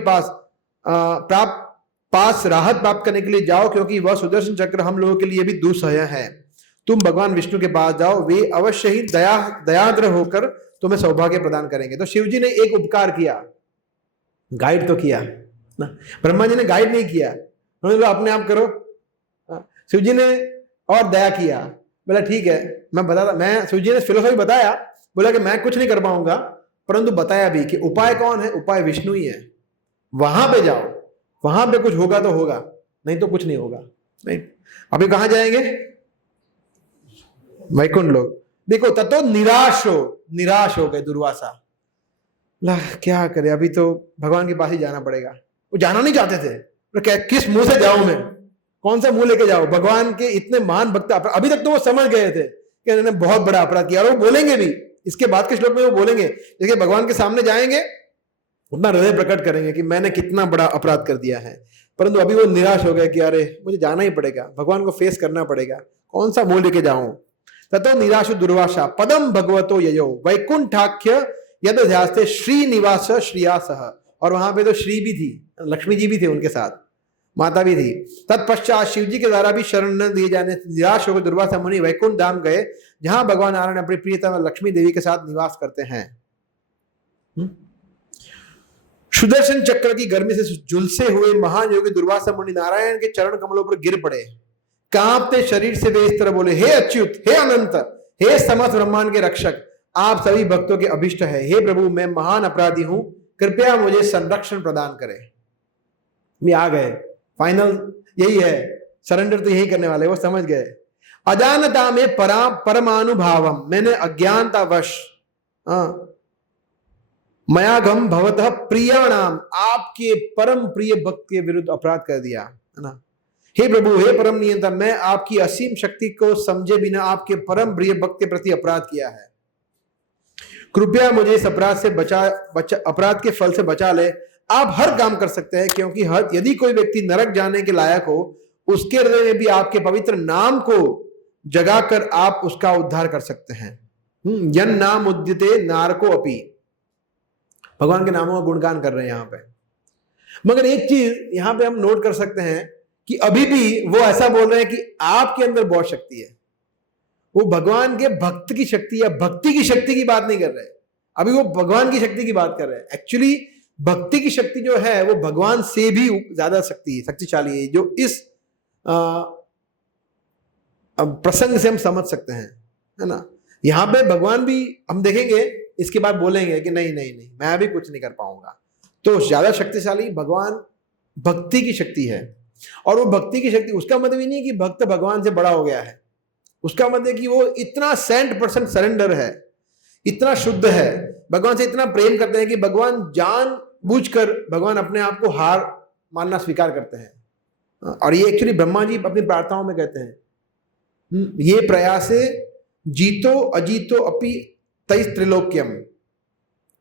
पास राहत प्राप्त करने के लिए जाओ, क्योंकि वह सुदर्शन चक्र हम लोगों के लिए भी दुस्सह है। तुम भगवान विष्णु के पास जाओ, वे अवश्य ही दयाद्र होकर तुम्हें सौभाग्य प्रदान करेंगे। तो शिव जी ने एक उपकार किया, गाइड तो किया ना, ब्रह्मा जी ने गाइड नहीं किया, उन्होंने बोला अपने आप करो। शिव जी ने और दया किया, बोला ठीक है मैं बताता, मैं, शिव जी ने फिलोसॉफी बताया, बोला कि मैं कुछ नहीं कर पाऊंगा, परंतु बताया भी कि उपाय कौन है, उपाय विष्णु ही है। वहां पे जाओ, वहां पे कुछ होगा तो होगा, नहीं तो कुछ नहीं होगा। नहीं, अभी कहां जाएंगे, वैकुंठ लोग। देखो ततो निराश हो गए दुर्वासा, क्या करे, अभी तो भगवान के पास ही जाना पड़ेगा। वो जाना नहीं चाहते थे, क्या किस मुंह से जाऊं मैं, कौन सा मुंह लेके जाऊं, भगवान के इतने महान भक्त। अभी तक तो वो समझ गए थे कि इन्होंने बहुत बड़ा अपराध किया, और वो बोलेंगे भी, इसके बाद के श्लोक में वो बोलेंगे, देखिए भगवान के सामने जाएंगे, उतना हृदय प्रकट करेंगे कि मैंने कितना बड़ा अपराध कर दिया है। परंतु अभी वो निराश हो गए कि अरे मुझे जाना ही पड़ेगा, भगवान को फेस करना पड़ेगा, कौन सा मुंह लेके जाऊं। ततो निराशो दुर्वासा पदम भगवतो ययो वैकुंठाख्य यद ध्यास्ते श्रीनिवास श्रियासः। और वहां पे तो श्री भी थी, लक्ष्मी जी भी थे उनके साथ, माता भी थी। तत्पश्चात शिव जी के द्वारा भी शरण न दिए जाने से निराश होकर दुर्वासा मुनि वैकुंठ धाम गए, जहां भगवान नारायण अपनी प्रियतम लक्ष्मी देवी के साथ निवास करते हैं। सुदर्शन चक्र की गर्मी से झुलसे हुए महान योगी दुर्वासा मुनि नारायण के चरण कमलों पर गिर पड़े। कांपते शरीर से वे इस तरह बोले, हे अच्युत, हे अनंत, हे समस्त ब्रह्मांड के रक्षक, आप सभी भक्तों के अभिष्ट है। हे प्रभु, मैं महान अपराधी हूं, कृपया मुझे संरक्षण प्रदान करें। ये आ गए, फाइनल यही है, सरेंडर तो यही करने वाले, वो समझ गए। अजानता में परमानुभावम, मैंने अज्ञानतावश मयागम भवतः प्रियाणाम, आपके परम प्रिय भक्त के विरुद्ध अपराध कर दिया, है ना। हे प्रभु, हे परम नियंता, मैं आपकी असीम शक्ति को समझे बिना आपके परम प्रिय भक्त के प्रति अपराध किया है। कृपया मुझे इस अपराध से अपराध के फल से बचा ले। आप हर काम कर सकते हैं, क्योंकि यदि कोई व्यक्ति नरक जाने के लायक हो, उसके हृदय में भी आपके पवित्र नाम को जगाकर आप उसका उद्धार कर सकते हैं। यन नाम उद्यते नारको अपि, भगवान के नामों का गुणगान कर रहे हैं यहां पे। मगर एक चीज यहां पे हम नोट कर सकते हैं कि अभी भी वो ऐसा बोल रहे हैं कि आपके अंदर बहुत शक्ति है। वो भगवान के भक्त की शक्ति या भक्ति की शक्ति की बात नहीं कर रहे, अभी वो भगवान की शक्ति की बात कर रहे हैं। एक्चुअली भक्ति की शक्ति जो है वो भगवान से भी ज्यादा शक्तिशाली है, जो इस प्रसंग से हम समझ सकते हैं, है ना। यहां पे भगवान भी हम देखेंगे, इसके बाद बोलेंगे कि नहीं नहीं नहीं, मैं भी कुछ नहीं कर पाऊंगा। तो ज्यादा शक्तिशाली भगवान भक्ति की शक्ति है। और वो भक्ति की शक्ति, उसका मतलब ही नहीं कि भक्त भगवान से बड़ा हो गया है, उसका मतलब कि वो इतना 100% सरेंडर है, इतना शुद्ध है, भगवान से इतना प्रेम करते हैं कि भगवान जानबूझकर भगवान अपने आप को हार मानना स्वीकार करते हैं। और ये एक्चुअली ब्रह्मा जी अपनी प्रार्थनाओं में कहते हैं, ये प्रयासे जीतो अजीतो अपि तैस त्रिलोक्यम,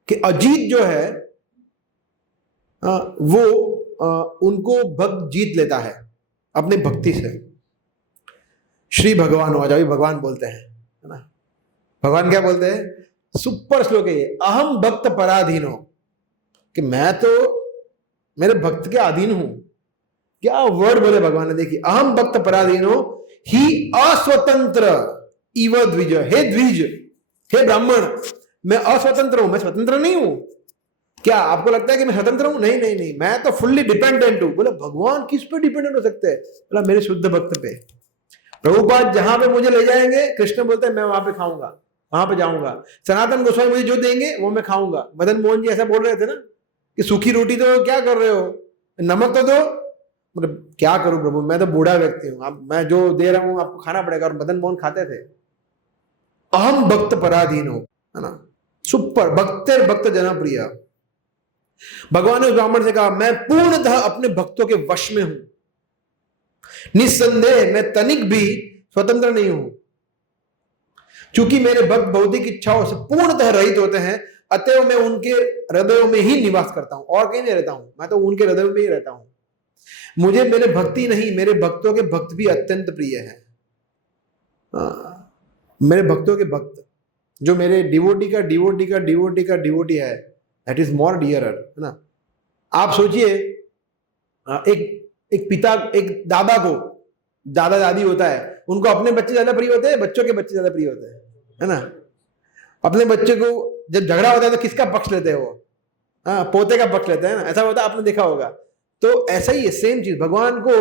कि अजीत जो है वो उनको भक्त जीत लेता है अपनी भक्ति से। श्री भगवान हो जाओ, भगवान बोलते हैं, है ना। भगवान क्या बोलते हैं, सुपर श्लोक है ये, अहम भक्त पराधीन हो, कि मैं तो मेरे भक्त के अधीन हूं। क्या वर्ड बोले भगवान ने, देखिए, अहम भक्त पराधीन हो ही अस्वतंत्र इव द्विज, हे द्विज, हे ब्राह्मण, मैं अस्वतंत्र हूं, मैं स्वतंत्र नहीं हूं। क्या आपको लगता है कि मैं स्वतंत्र हूं? नहीं नहीं नहीं, मैं तो फुल्ली डिपेंडेंट हूं। बोले भगवान किस पे डिपेंडेंट हो सकते हैं? बोला मेरे शुद्ध भक्त पे। प्रभुपाद जहां पे मुझे ले जाएंगे, कृष्ण बोलते हैं मैं वहां पे खाऊंगा, वहां पे जाऊंगा। सनातन गोस्वामी मुझे जो देंगे वो मैं खाऊंगा। मदन मोहन जी ऐसा बोल रहे थे ना कि सूखी रोटी तो क्या कर रहे हो, नमक तो दो। मतलब क्या करूं प्रभु, मैं तो बूढ़ा व्यक्ति हूं, अब मैं जो दे रहा हूं आपको खाना पड़ेगा। और मदन मोहन खाते थे, अहम भक्त पराधीनो, है ना, सुपर भक्तेर भक्त जनप्रिय। भगवान ने उस ब्राह्मण से कहा मैं पूर्णतः अपने भक्तों के वश में हूं, निस्संदेह मैं तनिक भी स्वतंत्र नहीं हूं। चूंकि मेरे भक्त भौतिक इच्छाओं से पूर्णतः रहित होते हैं, अतएव मैं उनके हृदयों में ही निवास करता हूं, और कहीं नहीं रहता हूं, मैं तो उनके हृदयों में ही रहता हूं। मुझे मेरे भक्ति नहीं, मेरे भक्तों के भक्त भी अत्यंत प्रिय है। मेरे भक्तों के भक्त, जो मेरे डिवोटी का डिवोटी का डिवोटी का डिवोटी है, दैट इज मोर डियरर, है ना। आप सोचिए, एक पिता एक दादा को, दादा दादी होता है, उनको अपने बच्चे ज्यादा प्रिय होते हैं, बच्चों के बच्चे ज्यादा प्रिय होते हैं, है ना। अपने बच्चे को जब झगड़ा होता है तो किसका पक्ष लेते हैं वो? पोते का पक्ष लेते हैं ना, ऐसा होता है, आपने देखा होगा। तो ऐसा ही है, सेम चीज, भगवान को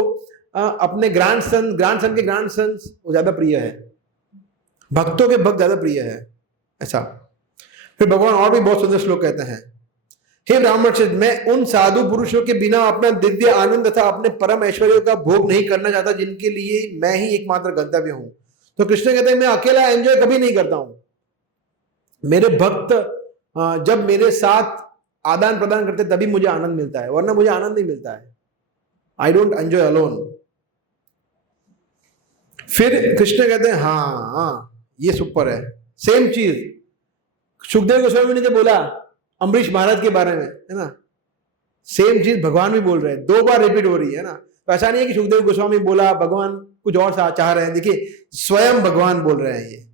अपने ग्रैंडसन के ग्रैंडसन वो ज्यादा प्रिय है, भक्तों के भक्त ज्यादा प्रिय है, ऐसा। फिर भगवान और भी बहुत सुंदर श्लोक कहते हैं, हे ब्राह्मण श्रेष्ठ, मैं उन साधु पुरुषों के बिना अपना दिव्य आनंद तथा अपने परम ऐश्वर्य का भोग नहीं करना चाहता, जिनके लिए मैं ही एकमात्र गंतव्य हूं। तो कृष्ण कहते हैं मैं अकेला एंजॉय कभी नहीं करता हूं, मेरे भक्त जब मेरे साथ आदान प्रदान करते तभी मुझे आनंद मिलता है, वरना मुझे आनंद नहीं मिलता है। I don't enjoy alone. फिर कृष्ण कहते हैं हाँ ये सुपर है, सेम चीज सुखदेव गोस्वामी ने जो बोला अम्बरीश महाराज के बारे में, है ना, सेम चीज भगवान भी बोल रहे हैं, 2 बार रिपीट हो रही है ना। तो ऐसा नहीं है कि सुखदेव गोस्वामी बोला, भगवान कुछ और चाह रहे हैं, देखिए स्वयं भगवान बोल रहे हैं ये।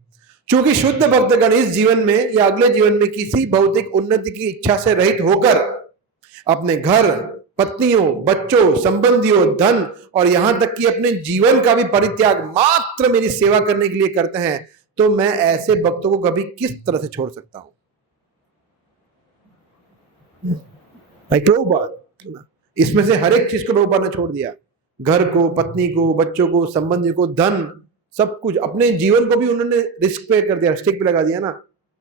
क्योंकि शुद्ध भक्तगण इस जीवन में या अगले जीवन में किसी भौतिक उन्नति की इच्छा से रहित होकर अपने घर, पत्नियों, बच्चों, संबंधियों, धन और यहां तक कि अपने जीवन का भी परित्याग मात्र मेरी सेवा करने के लिए करते हैं, तो मैं ऐसे भक्तों को कभी किस तरह से छोड़ सकता हूं? प्रभुपाद, इसमें से हर एक चीज को प्रभुपाद ने छोड़ दिया, घर को, पत्नी को, बच्चों को, संबंधी को, धन, सब कुछ, अपने जीवन को भी उन्होंने रिस्क पे कर दिया, स्टिक पे लगा दिया ना,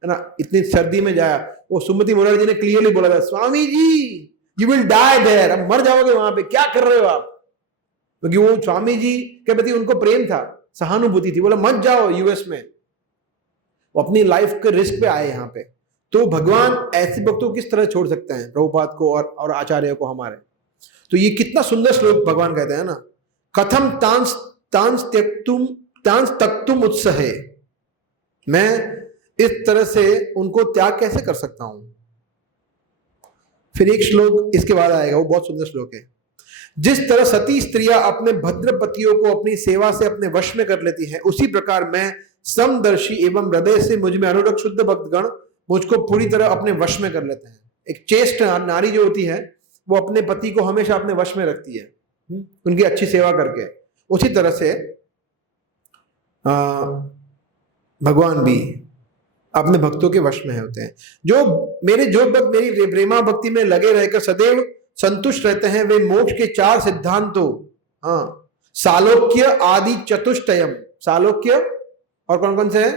है ना। इतनी सर्दी में जाया, वो सुमति मुरारी जी ने क्लियरली बोला था, Swami ji you will die there, अब मर जाओगे वहां पे, क्या कर रहे हो आप? क्योंकि वो स्वामी जी के प्रति उनको प्रेम था, सहानुभूति थी, बोला मत जाओ यूएस में, वो अपनी लाइफ के रिस्क पे आए यहाँ पे। तो भगवान ऐसे भक्तों को किस तरह छोड़ सकते हैं, प्रभुपाद को और आचार्य को हमारे। तो ये कितना सुंदर श्लोक भगवान कहते हैं ना, कथम तांस तक्तुम उत्सहे, मैं इस तरह से उनको त्याग कैसे कर सकता हूं। फिर एक श्लोक इसके बाद आएगा, वो बहुत सुंदर श्लोक है, जिस तरह सती स्त्रियां अपने भद्र पतियों को अपनी सेवा से अपने वश में कर लेती हैं, उसी प्रकार मैं समदर्शी एवं हृदय से मुझ में अनुरक्त शुद्ध भक्तगण मुझको पूरी तरह अपने वश में कर लेते हैं। एक चेष्ट नारी जो होती है वो अपने पति को हमेशा अपने वश में रखती है, उनकी अच्छी सेवा करके। उसी तरह से भगवान भी अपने भक्तों के वश में होते हैं। जो भक्त मेरी प्रेमा भक्ति में लगे रहकर सदैव संतुष्ट रहते हैं, वे मोक्ष के 4 सिद्धांतों, सालोक्य आदि चतुष्टयम, सालोक्य और कौन कौन से है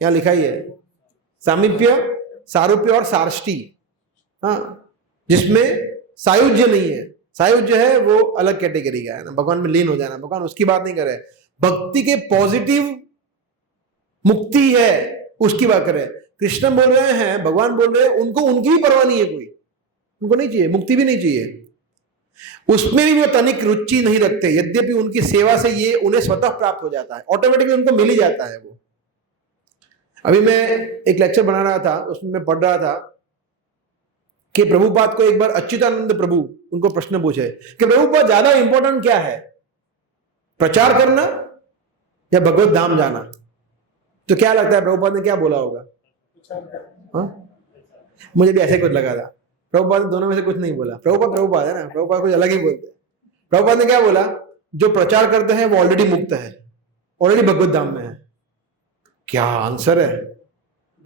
यहां लिखा ही है, सामीप्य, सारूप्य और सार्ष्टी, जिसमें सायुज्य नहीं है। सायुज्य है वो अलग कैटेगरी का है ना, भगवान में लीन हो जाना, भगवान उसकी बात नहीं करे। भक्ति के पॉजिटिव मुक्ति है उसकी बात करें। कृष्ण बोल रहे हैं, भगवान बोल रहे हैं, उनको उनकी भी परवाह नहीं है, कोई उनको नहीं चाहिए, मुक्ति भी नहीं चाहिए, उसमें भी वो तनिक रुचि नहीं रखते, यद्यपि उनकी सेवा से ये उन्हें स्वतः प्राप्त हो जाता है, ऑटोमेटिकली उनको मिल ही जाता है वो। अभी मैं एक लेक्चर बना रहा था, उसमें मैं पढ़ रहा था कि प्रभुपाद को एक बार अच्युतानंद प्रभु उनको प्रश्न पूछे कि प्रभुपाद ज्यादा इंपॉर्टेंट क्या है, प्रचार करना या भगवत धाम जाना? तो क्या लगता है प्रभुपाद ने क्या बोला होगा? मुझे भी ऐसे कुछ लगा था। प्रभुपाद ने दोनों में से कुछ नहीं बोला। प्रभुपाद है ना, प्रभुपाद कुछ अलग ही बोलते हैं। प्रभुपाद ने क्या बोला? जो प्रचार करते हैं वो ऑलरेडी मुक्त है, ऑलरेडी भगवत धाम में है। क्या आंसर है!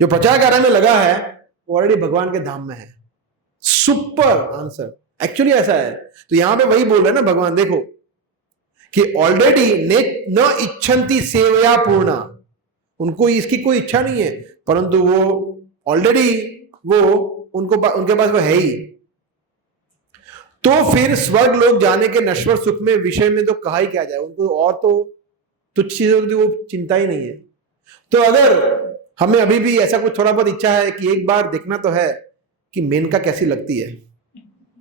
जो प्रचार कार्य में लगा है वो ऑलरेडी भगवान के धाम में है। सुपर आंसर, एक्चुअली ऐसा है। तो यहां पे वही बोल रहे हैं ना भगवान, देखो कि ऑलरेडी न इच्छन्ति सेवया पूर्णा, उनको इसकी कोई इच्छा नहीं है, परंतु वो ऑलरेडी वो उनके पास वो है ही। तो फिर स्वर्ग लोग जाने के नश्वर सुख में विषय में तो कहा ही क्या जाए, उनको और तो तुच्छ चीजों की वो चिंता ही नहीं है। तो अगर हमें अभी भी ऐसा कुछ थोड़ा बहुत इच्छा है कि एक बार देखना तो है कि मेनका कैसी लगती है,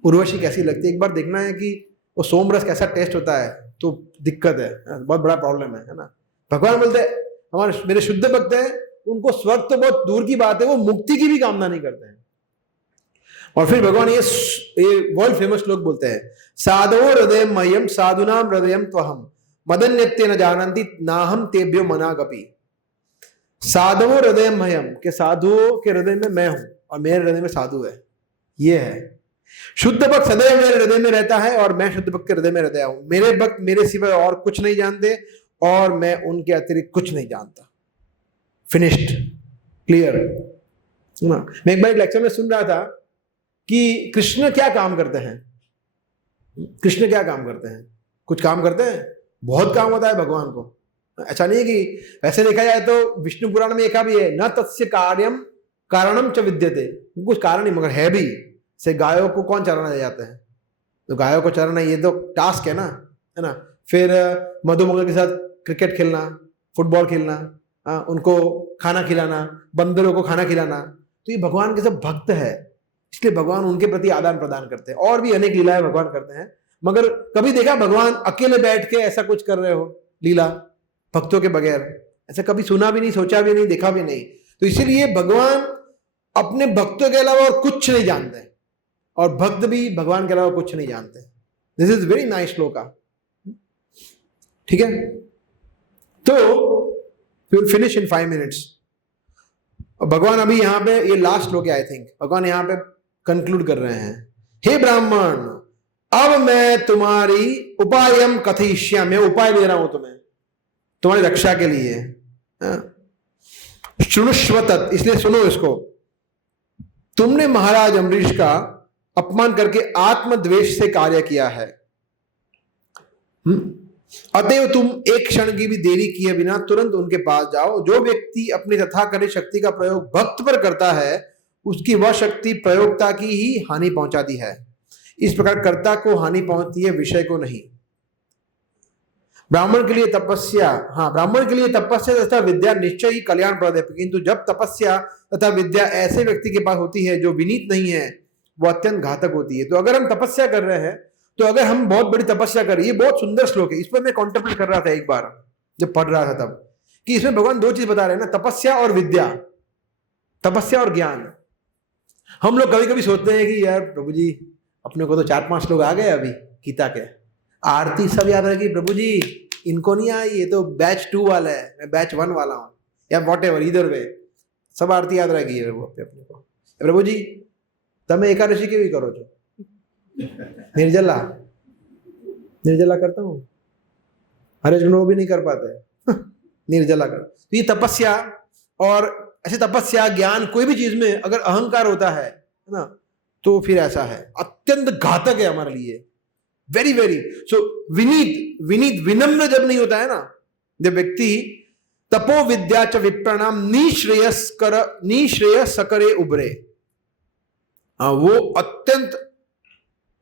उर्वशी कैसी लगती है, एक बार देखना है कि वो सोमरस कैसा टेस्ट होता है। तो दिक्कत है, बहुत बड़ा प्रॉब्लम है ना। भगवान बोलते हैं हमारे मेरे शुद्ध भक्त हैं, उनको स्वर्ग तो बहुत दूर की बात है, वो मुक्ति की भी कामना नहीं करते हैं। और फिर भगवान ये वर्ल्ड फेमस श्लोक बोलते हैं, साधवो हृदय मह्यम साधुनाम हृदयम त्वहम मदन्यत्ते न जानन्ति नाहम तेभ्यो मनागपि। साधवो हृदय मह्यम, के साधुओं के हृदय में मैं हूं और मेरे हृदय में साधु है। ये है शुद्ध भक्त सदैव मेरे हृदय में रहता है और मैं शुद्ध भक्त के हृदय में रहता हूं। मेरे भक्त मेरे सिवाय और कुछ नहीं जानते और मैं उनके अतिरिक्त कुछ नहीं जानता। फिनिश्ड, क्लियर ना। मैं एक बार एक लेक्चर में सुन रहा था कि कृष्ण क्या काम करते हैं। कृष्ण क्या काम करते हैं? कुछ काम करते हैं, बहुत काम होता है भगवान को। ऐसा नहीं है कि वैसे देखा जाए तो विष्णु पुराण में एक भी है, न तस्य कार्यम कारणम च विद्यते, कुछ कारण नहीं मगर है भी। से गायों को कौन चराना ले जाते हैं, तो गायों को चराना ये तो टास्क है ना। फिर मधुमक्खी के साथ क्रिकेट खेलना, फुटबॉल खेलना, उनको खाना खिलाना, बंदरों को खाना खिलाना, तो ये भगवान के सब भक्त है, इसलिए भगवान उनके प्रति आदान प्रदान करते हैं। और भी अनेक लीलाएं भगवान करते हैं, मगर कभी देखा भगवान अकेले बैठ के ऐसा कुछ कर रहे हो लीला भक्तों के बगैर? ऐसा कभी सुना भी नहीं, सोचा भी नहीं, देखा भी नहीं। तो इसीलिए भगवान अपने भक्तों के अलावा और कुछ नहीं जानते और भक्त भी भगवान के अलावा कुछ नहीं जानते। This is very nice shloka, ठीक है। तो विल फिनिश इन 5 मिनट्स। भगवान अभी यहां पे ये लास्ट श्लोक है, आई थिंक भगवान यहां पे कंक्लूड कर रहे हैं। हे ब्राह्मण, अब मैं तुम्हारी उपायम कथयिष्यामि, मैं उपाय दे रहा हूं तुम्हें तुम्हारी रक्षा के लिए। शृणुष्व तत्, इसलिए सुनो इसको। तुमने महाराज अम्बरीश का अपमान करके आत्मद्वेष से कार्य किया है, अतएव तुम एक क्षण की भी देरी किए बिना तुरंत उनके पास जाओ। जो व्यक्ति अपनी तथाकथित शक्ति का प्रयोग भक्त पर करता है, उसकी वह शक्ति प्रयोक्ता की ही हानि पहुंचाती है। इस प्रकार कर्ता को हानि पहुंचती है, विषय को नहीं। ब्राह्मण के लिए तपस्या, ब्राह्मण के लिए तपस्या तथा विद्या निश्चय ही कल्याणप्रद है, किंतु जब तपस्या तथा विद्या ऐसे व्यक्ति के पास होती है जो विनीत नहीं है, वो अत्यंत घातक होती है। तो अगर हम तपस्या कर रहे हैं, तो अगर हम बहुत बड़ी तपस्या कर रही है, बहुत सुंदर श्लोक है, इस पर मैं कॉन्टेम्पलेट कर रहा था एक बार जब पढ़ रहा था तब, कि इसमें भगवान 2 चीज बता रहे हैं ना, तपस्या और विद्या, तपस्या और ज्ञान। हम लोग कभी कभी सोचते हैं कि यार प्रभु जी अपने को तो 4-5 लोग आ गए अभी गीता के, आरती सब याद रहेगी, प्रभु जी इनको नहीं आई, ये तो बैच 2 वाला है, मैं बैच 1 वाला हूँ, या वॉट एवर, इधर वे सब आरती याद रहेगी अपने को। प्रभु जी तमें एकादशी के भी करो जो निर्जला करता हूँ, हरे जन वो भी नहीं कर पाते निर्जला कर। तो ये तपस्या, और ऐसे तपस्या ज्ञान कोई भी चीज में अगर अहंकार होता है ना, तो फिर ऐसा है, अत्यंत घातक है हमारे लिए, वेरी वेरी। सो विनीत विनम्र जब नहीं होता है ना, जब व्यक्ति तपो विद्या च विप्रणाम निश्रेयस करे उबरे, वो अत्यंत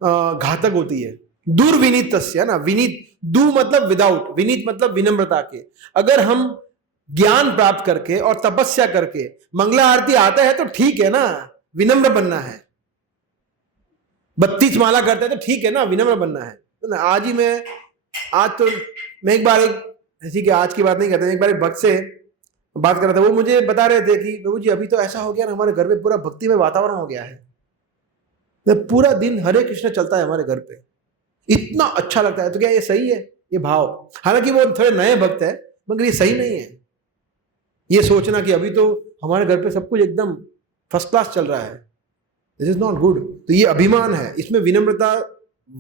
घातक होती है। दुर्विनीत ना, विनीत दु मतलब विदाउट, विनीत मतलब विनम्रता के। अगर हम ज्ञान प्राप्त करके और तपस्या करके मंगला आरती आता है तो ठीक है ना, विनम्र बनना है। 32 माला करते हैं तो ठीक है ना, विनम्र बनना है। तो आज मैं एक बार ऐसी कि आज की बात नहीं करते, एक बार एक भक्त से बात कर रहा था, वो मुझे बता रहे थे कि प्रभु जी अभी तो ऐसा हो गया ना, हमारे घर में पूरा भक्ति में वातावरण हो गया है, पूरा दिन हरे कृष्ण चलता है हमारे घर पे, इतना अच्छा लगता है। तो क्या ये सही है ये भाव? हालांकि वो थोड़े नए भक्त है, मगर ये सही नहीं है ये सोचना कि अभी तो हमारे घर पे सब कुछ एकदम फर्स्ट क्लास चल रहा है। This is not good. तो ये अभिमान है, इसमें विनम्रता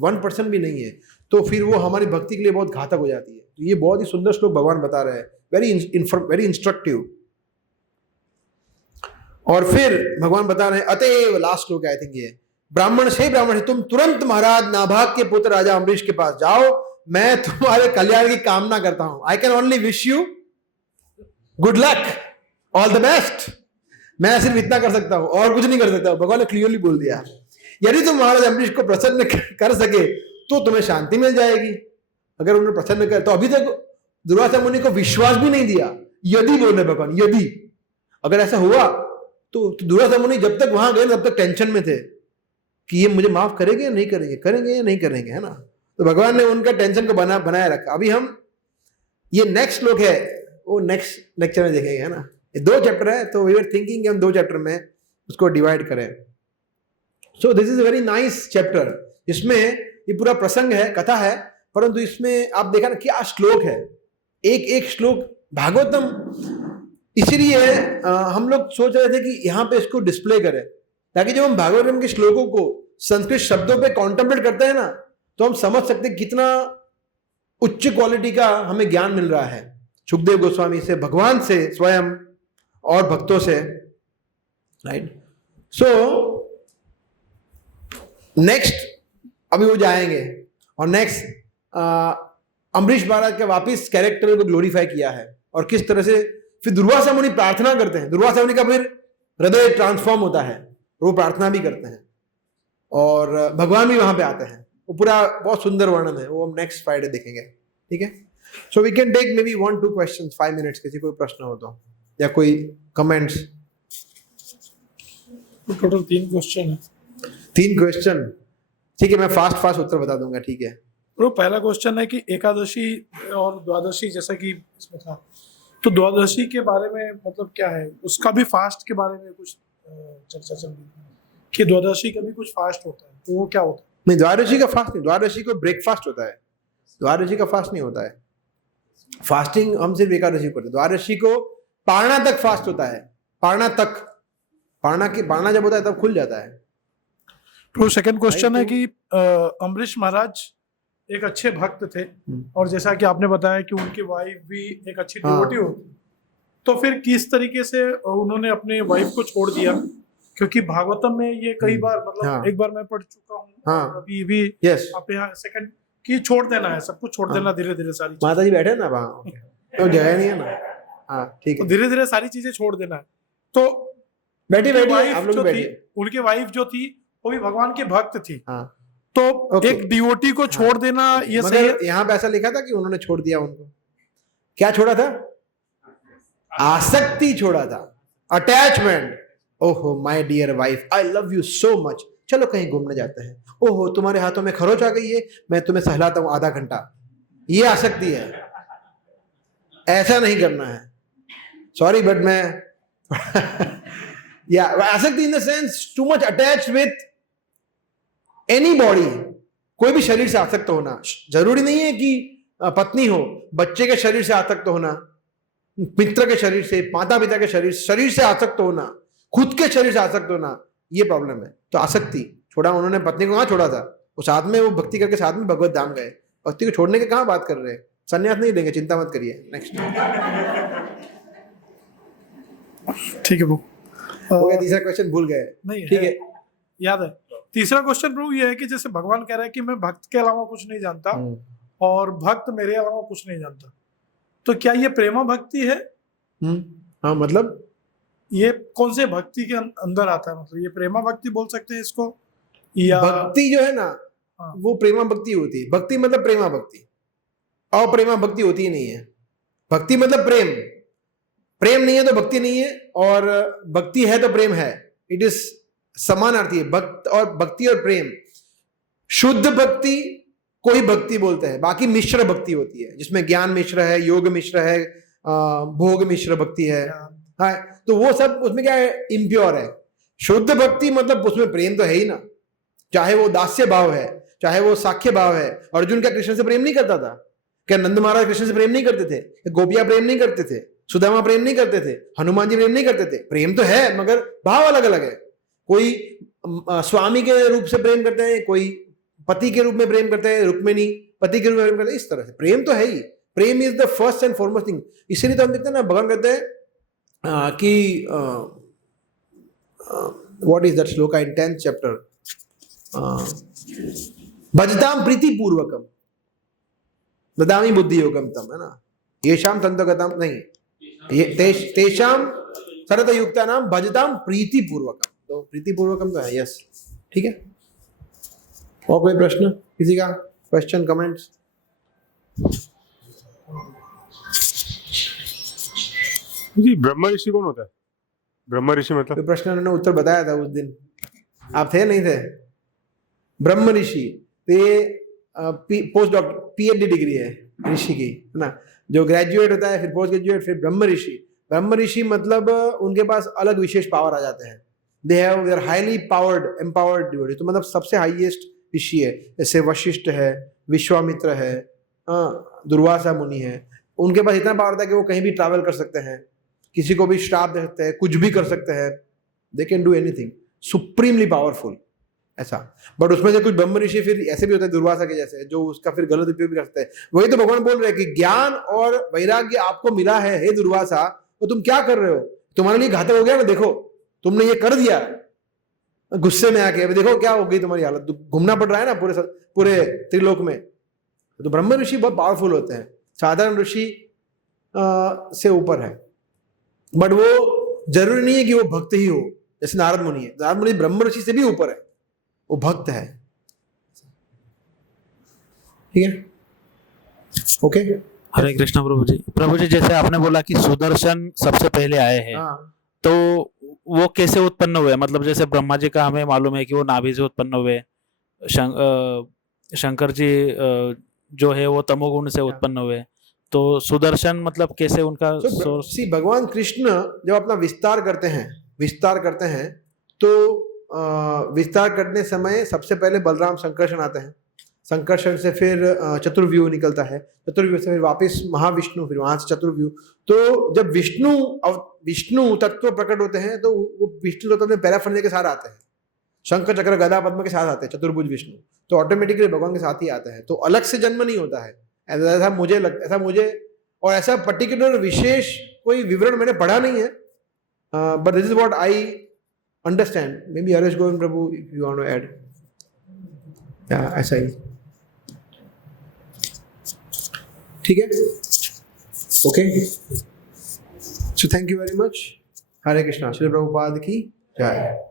1% भी नहीं है, तो फिर वो हमारी भक्ति के लिए बहुत घातक हो जाती है। तो ये बहुत ही सुंदर श्लोक भगवान बता रहे हैं, वेरी इंस्ट्रक्टिव। और फिर भगवान बता रहे हैं, अतएव लास्ट श्लोक आई थिंक ये, ब्राह्मण से तुम तुरंत महाराज नाभाग के पुत्र राजा अम्बरीश के पास जाओ, मैं तुम्हारे कल्याण की कामना करता हूं। I can only wish you good luck, all the best. मैं सिर्फ इतना कर सकता हूं और कुछ नहीं कर सकता। भगवान ने क्लियरली बोल दिया, यदि तुम महाराज अम्बरीश को प्रसन्न कर सके तो तुम्हें शांति मिल जाएगी। अगर उन्हें प्रसन्न कर, तो अभी तक दुर्वासा मुनि को विश्वास भी नहीं दिया, यदि बोले भगवान, यदि अगर ऐसा हुआ तो दुर्वासा मुनि जब तक वहां गए तब तक टेंशन में थे कि ये मुझे माफ करेंगे या नहीं करेंगे, करेंगे या नहीं करेंगे, है ना। तो भगवान ने उनका टेंशन को बनाए रखा। अभी हम ये नेक्स्ट श्लोक है वो नेक्स्ट लेक्चर में देखेंगे, है ना। ये 2 चैप्टर है, तो वी वर थिंकिंग हम 2 चैप्टर में उसको डिवाइड करें। So this is a very nice chapter, इसमें ये पूरा प्रसंग है, कथा है, परंतु इसमें आप देखा ना क्या श्लोक है, एक एक श्लोक भागवतम। इसीलिए हम लोग सोच रहे थे कि यहाँ पे इसको डिस्प्ले करें, ताकि जब हम भागवतम के श्लोकों को संस्कृत शब्दों पे कॉन्टेम्पलेट करते हैं ना, तो हम समझ सकते हैं कितना उच्च क्वालिटी का हमें ज्ञान मिल रहा है सुखदेव गोस्वामी से, भगवान से स्वयं और भक्तों से, राइट। सो नेक्स्ट अभी वो जाएंगे और नेक्स्ट अम्बरीश महाराज के वापिस कैरेक्टर को ग्लोरीफाई किया है और किस तरह से फिर दुर्वासा मुनि प्रार्थना करते हैं। दुर्वासा मुनि का फिर हृदय ट्रांसफॉर्म होता है, वो प्रार्थना भी करते हैं और भगवान भी वहां पे आते हैं। वो पूरा बहुत सुंदर वर्णन है, वो हम नेक्स्ट फ्राइडे देखेंगे, ठीक है। So we can take maybe 1-2 questions 5 minutes, किसी कोई प्रश्न हो तो या कोई कमेंट्स। टोटल 3 क्वेश्चन है। 3 क्वेश्चन, ठीक है, मैं फास्ट उत्तर बता दूंगा, ठीक है। तो पहला क्वेश्चन है कि एकादशी और द्वादशी जैसा कि इसमें था, तो द्वादशी के बारे में मतलब क्या है, उसका भी फास्ट के बारे में कुछ चर्चा चल रही है कि द्वादशी का भी कुछ फास्ट होता है, तो वो क्या होता है? नहीं, द्वादशी का फास्ट नहीं, द्वादशी को ब्रेकफास्ट होता है, द्वादशी का फास्ट नहीं होता है। फास्टिंग हम सिर्फ एकादशी को करते हैं, द्वादशी को पारणा तक फास्ट होता है, पारणा तक, पारणा जब होता है तब खुल जाता है। तो सेकंड क्वेश्चन है कि अम्बरीश महाराज एक अच्छे भक्त थे और जैसा कि आपने बताया कि उनकी वाइफ भी एक अच्छी डिवोटी होती, तो फिर किस तरीके से उन्होंने अपने वाइफ को छोड़ दिया? क्योंकि भागवतम में ये कई बार मतलब एक बार मैं पढ़ चुका हूँ, अभी भी आप यहाँ सेकंड कि छोड़ देना है, सब कुछ छोड़ देना धीरे धीरे सारी। माता जी बैठे ना वहाँ, तो जगह नहीं है ना, हाँ ठीक है, धीरे धीरे सारी चीजें छोड़ देना है। तो बैठे आप लोग बैठिए। उनकी वाइफ जो थी वो भी भगवान की भक्त थी, तो एक डिवोटी को छोड़ देना ये सही है? यहाँ पे ऐसा लिखा था कि उन्होंने छोड़ दिया उनको, क्या छोड़ा था? आसक्ति छोड़ा था, अटैचमेंट। ओहो my dear wife, I love you so much, चलो कहीं घूमने जाते हैं। ओहो तुम्हारे हाथों में खरोच आ गई है, मैं तुम्हें सहलाता हूं आधा घंटा। ये आसक्ति है, ऐसा नहीं करना है। सॉरी बट मैं या आसक्ति in the sense too much attached with any body, कोई भी शरीर से आसक्त होना। जरूरी नहीं है कि पत्नी हो, बच्चे के शरीर से आसक्त होना, मित्र के शरीर से, माता पिता के शरीर से आसक्त होना, खुद के शरीर से आसक्त होना, ये प्रॉब्लम है। तो आसक्ति छोड़ा उन्होंने। पत्नी को कहाँ छोड़ा था? वो साथ में वो भक्ति करके साथ में भगवत धाम गए। भक्ति को छोड़ने के कहाँ बात कर रहे हैं? संन्यास नहीं लेंगे, चिंता मत करिए। नेक्स्ट ठीक है हो गया। तीसरा क्वेश्चन भूल गए? नहीं, ठीक है, याद है। तीसरा क्वेश्चन प्रभु ये है कि जैसे भगवान कह रहे हैं कि मैं भक्त के अलावा कुछ नहीं जानता और भक्त मेरे अलावा कुछ नहीं जानता, तो क्या ये प्रेमा भक्ति है? हाँ, मतलब ये कौन से भक्ति के अंदर आता है? मतलब ये प्रेमा भक्ति बोल सकते हैं इसको, या भक्ति जो है ना वो प्रेमा भक्ति होती है। भक्ति मतलब प्रेमा भक्ति, अप्रेमा भक्ति होती ही नहीं है। भक्ति मतलब प्रेम, प्रेम नहीं है तो भक्ति नहीं है, और भक्ति है तो प्रेम है। इट इज समानार्थी है, भक्त और भक्ति और प्रेम। शुद्ध भक्ति कोई भक्ति बोलते हैं, बाकी मिश्र भक्ति होती है जिसमें ज्ञान मिश्र है, योग मिश्र है, भोग मिश्र भक्ति है। हाँ, तो वो सब उसमें क्या है? इम्प्योर है। शुद्ध भक्ति मतलब उसमें प्रेम तो है ही ना, चाहे वो दास्य भाव है, चाहे वो साख्य भाव है। अर्जुन क्या कृष्ण से प्रेम नहीं करता था? क्या नंद महाराज कृष्ण से प्रेम नहीं करते थे? गोपियां प्रेम नहीं करते थे? सुदामा प्रेम नहीं करते थे? हनुमान जी प्रेम नहीं करते थे? प्रेम तो है, मगर भाव अलग अलग है। कोई स्वामी के रूप से प्रेम करते हैं, कोई पति के रूप में प्रेम करते हैं, रुक्मिणी पति के रूप में प्रेम करते हैं। इस तरह से प्रेम तो है ही। Prem is the first and foremost thing. इसीलिए तो हम देखते हैं ना, भगवान कहते हैं कि what is that shloka in 10th chapter, भजताम प्रीति पूर्वकम ददामि बुद्धि योगम तम, है ना। येषाम तंतगतम नहीं, तेषाम सरत युक्ता नाम भजताम प्रीति पूर्वकम। तो प्रीति पूर्वकम तो है, यस, ठीक है। और कोई प्रश्न किसी का? Question, comments? जी ब्रह्मा ऋषि कौन होता है? ब्रह्म ऋषि मतलब तो प्रश्न उन्होंने उत्तर बताया था उस दिन, आप थे नहीं थे? ब्रह्म ऋषि तो ये पोस्ट डॉक्टर पीएचडी डिग्री है ऋषि की, है ना? जो ग्रेजुएट होता है फिर पोस्ट ग्रेजुएट फिर ब्रह्म ऋषि। ब्रह्म ऋषि मतलब उनके पास अलग विशेष पावर आ जाते हैं। They are highly powered empowered devotee, तो मतलब सबसे हाईएस्ट ऋषि है। जैसे वशिष्ठ है, विश्वामित्र है, दुर्वासा मुनि है। उनके पास इतना पावर था कि वो कहीं भी ट्रैवल कर सकते हैं, किसी को भी श्राप दे सकते हैं, कुछ भी कर सकते हैं। They can do anything, supremely powerful ऐसा। बट उसमें से कुछ ब्रह्म ऋषि फिर ऐसे भी होते हैं दुर्वासा के जैसे, जो उसका फिर गलत उपयोग भी कर सकते हैं। वही तो भगवान बोल रहे हैं कि ज्ञान और वैराग्य आपको मिला है हे दुर्वासा, तो तुम क्या कर रहे हो? तुम्हारे लिए घातक हो गया ना, देखो तुमने ये कर दिया गुस्से में आके, अभी देखो क्या हो गई तुम्हारी हालत, घूमना पड़ रहा है ना पूरे त्रिलोक में। तो ब्रह्म ऋषि बहुत पावरफुल होते हैं, साधारण ऋषि से ऊपर है। बट वो जरूरी नहीं है कि वो भक्त ही हो, जैसे नारद मुनि है। नारद मुनि ब्रह्म ऋषि से भी ऊपर है, वो भक्त है। ठीक है, ओके। हरे कृष्णा प्रभु जी। प्रभु जी, जैसे आपने बोला कि सुदर्शन सबसे पहले आए हैं, हाँ, तो वो कैसे उत्पन्न हुए? मतलब जैसे ब्रह्मा जी का हमें मालूम है कि वो नाभि से उत्पन्न हुए, शंकर जी जो है वो तमोगुण से उत्पन्न हुए, तो सुदर्शन मतलब कैसे उनका सोर्स? सी भगवान कृष्ण जब अपना विस्तार करते हैं तो विस्तार करने समय सबसे पहले बलराम संकर्षण आते हैं, संकर्षण से फिर चतुर्व्यूह निकलता है, चतुर्व्यूह से फिर वापस महाविष्णु, फिर वहां से चतुर्व्यूह। तो जब विष्णु तत्व प्रकट होते हैं तो वो विष्णु तत्व में पैराफर्ने के साथ आते हैं, शंख चक्र गदा पद्म के साथ आते हैं, चतुर्भुज विष्णु, तो ऑटोमेटिकली भगवान के साथ ही आता है। तो अलग से जन्म नहीं होता है, ऐसा मुझे और ऐसा पर्टिकुलर विशेष कोई विवरण मैंने पढ़ा नहीं है, but this is what I understand. May be Haresh Govind Prabhu if you want to add, ऐसा ही। ठीक है, okay. So thank you very much. Hare Krishna. Shri Prabhupada की जय।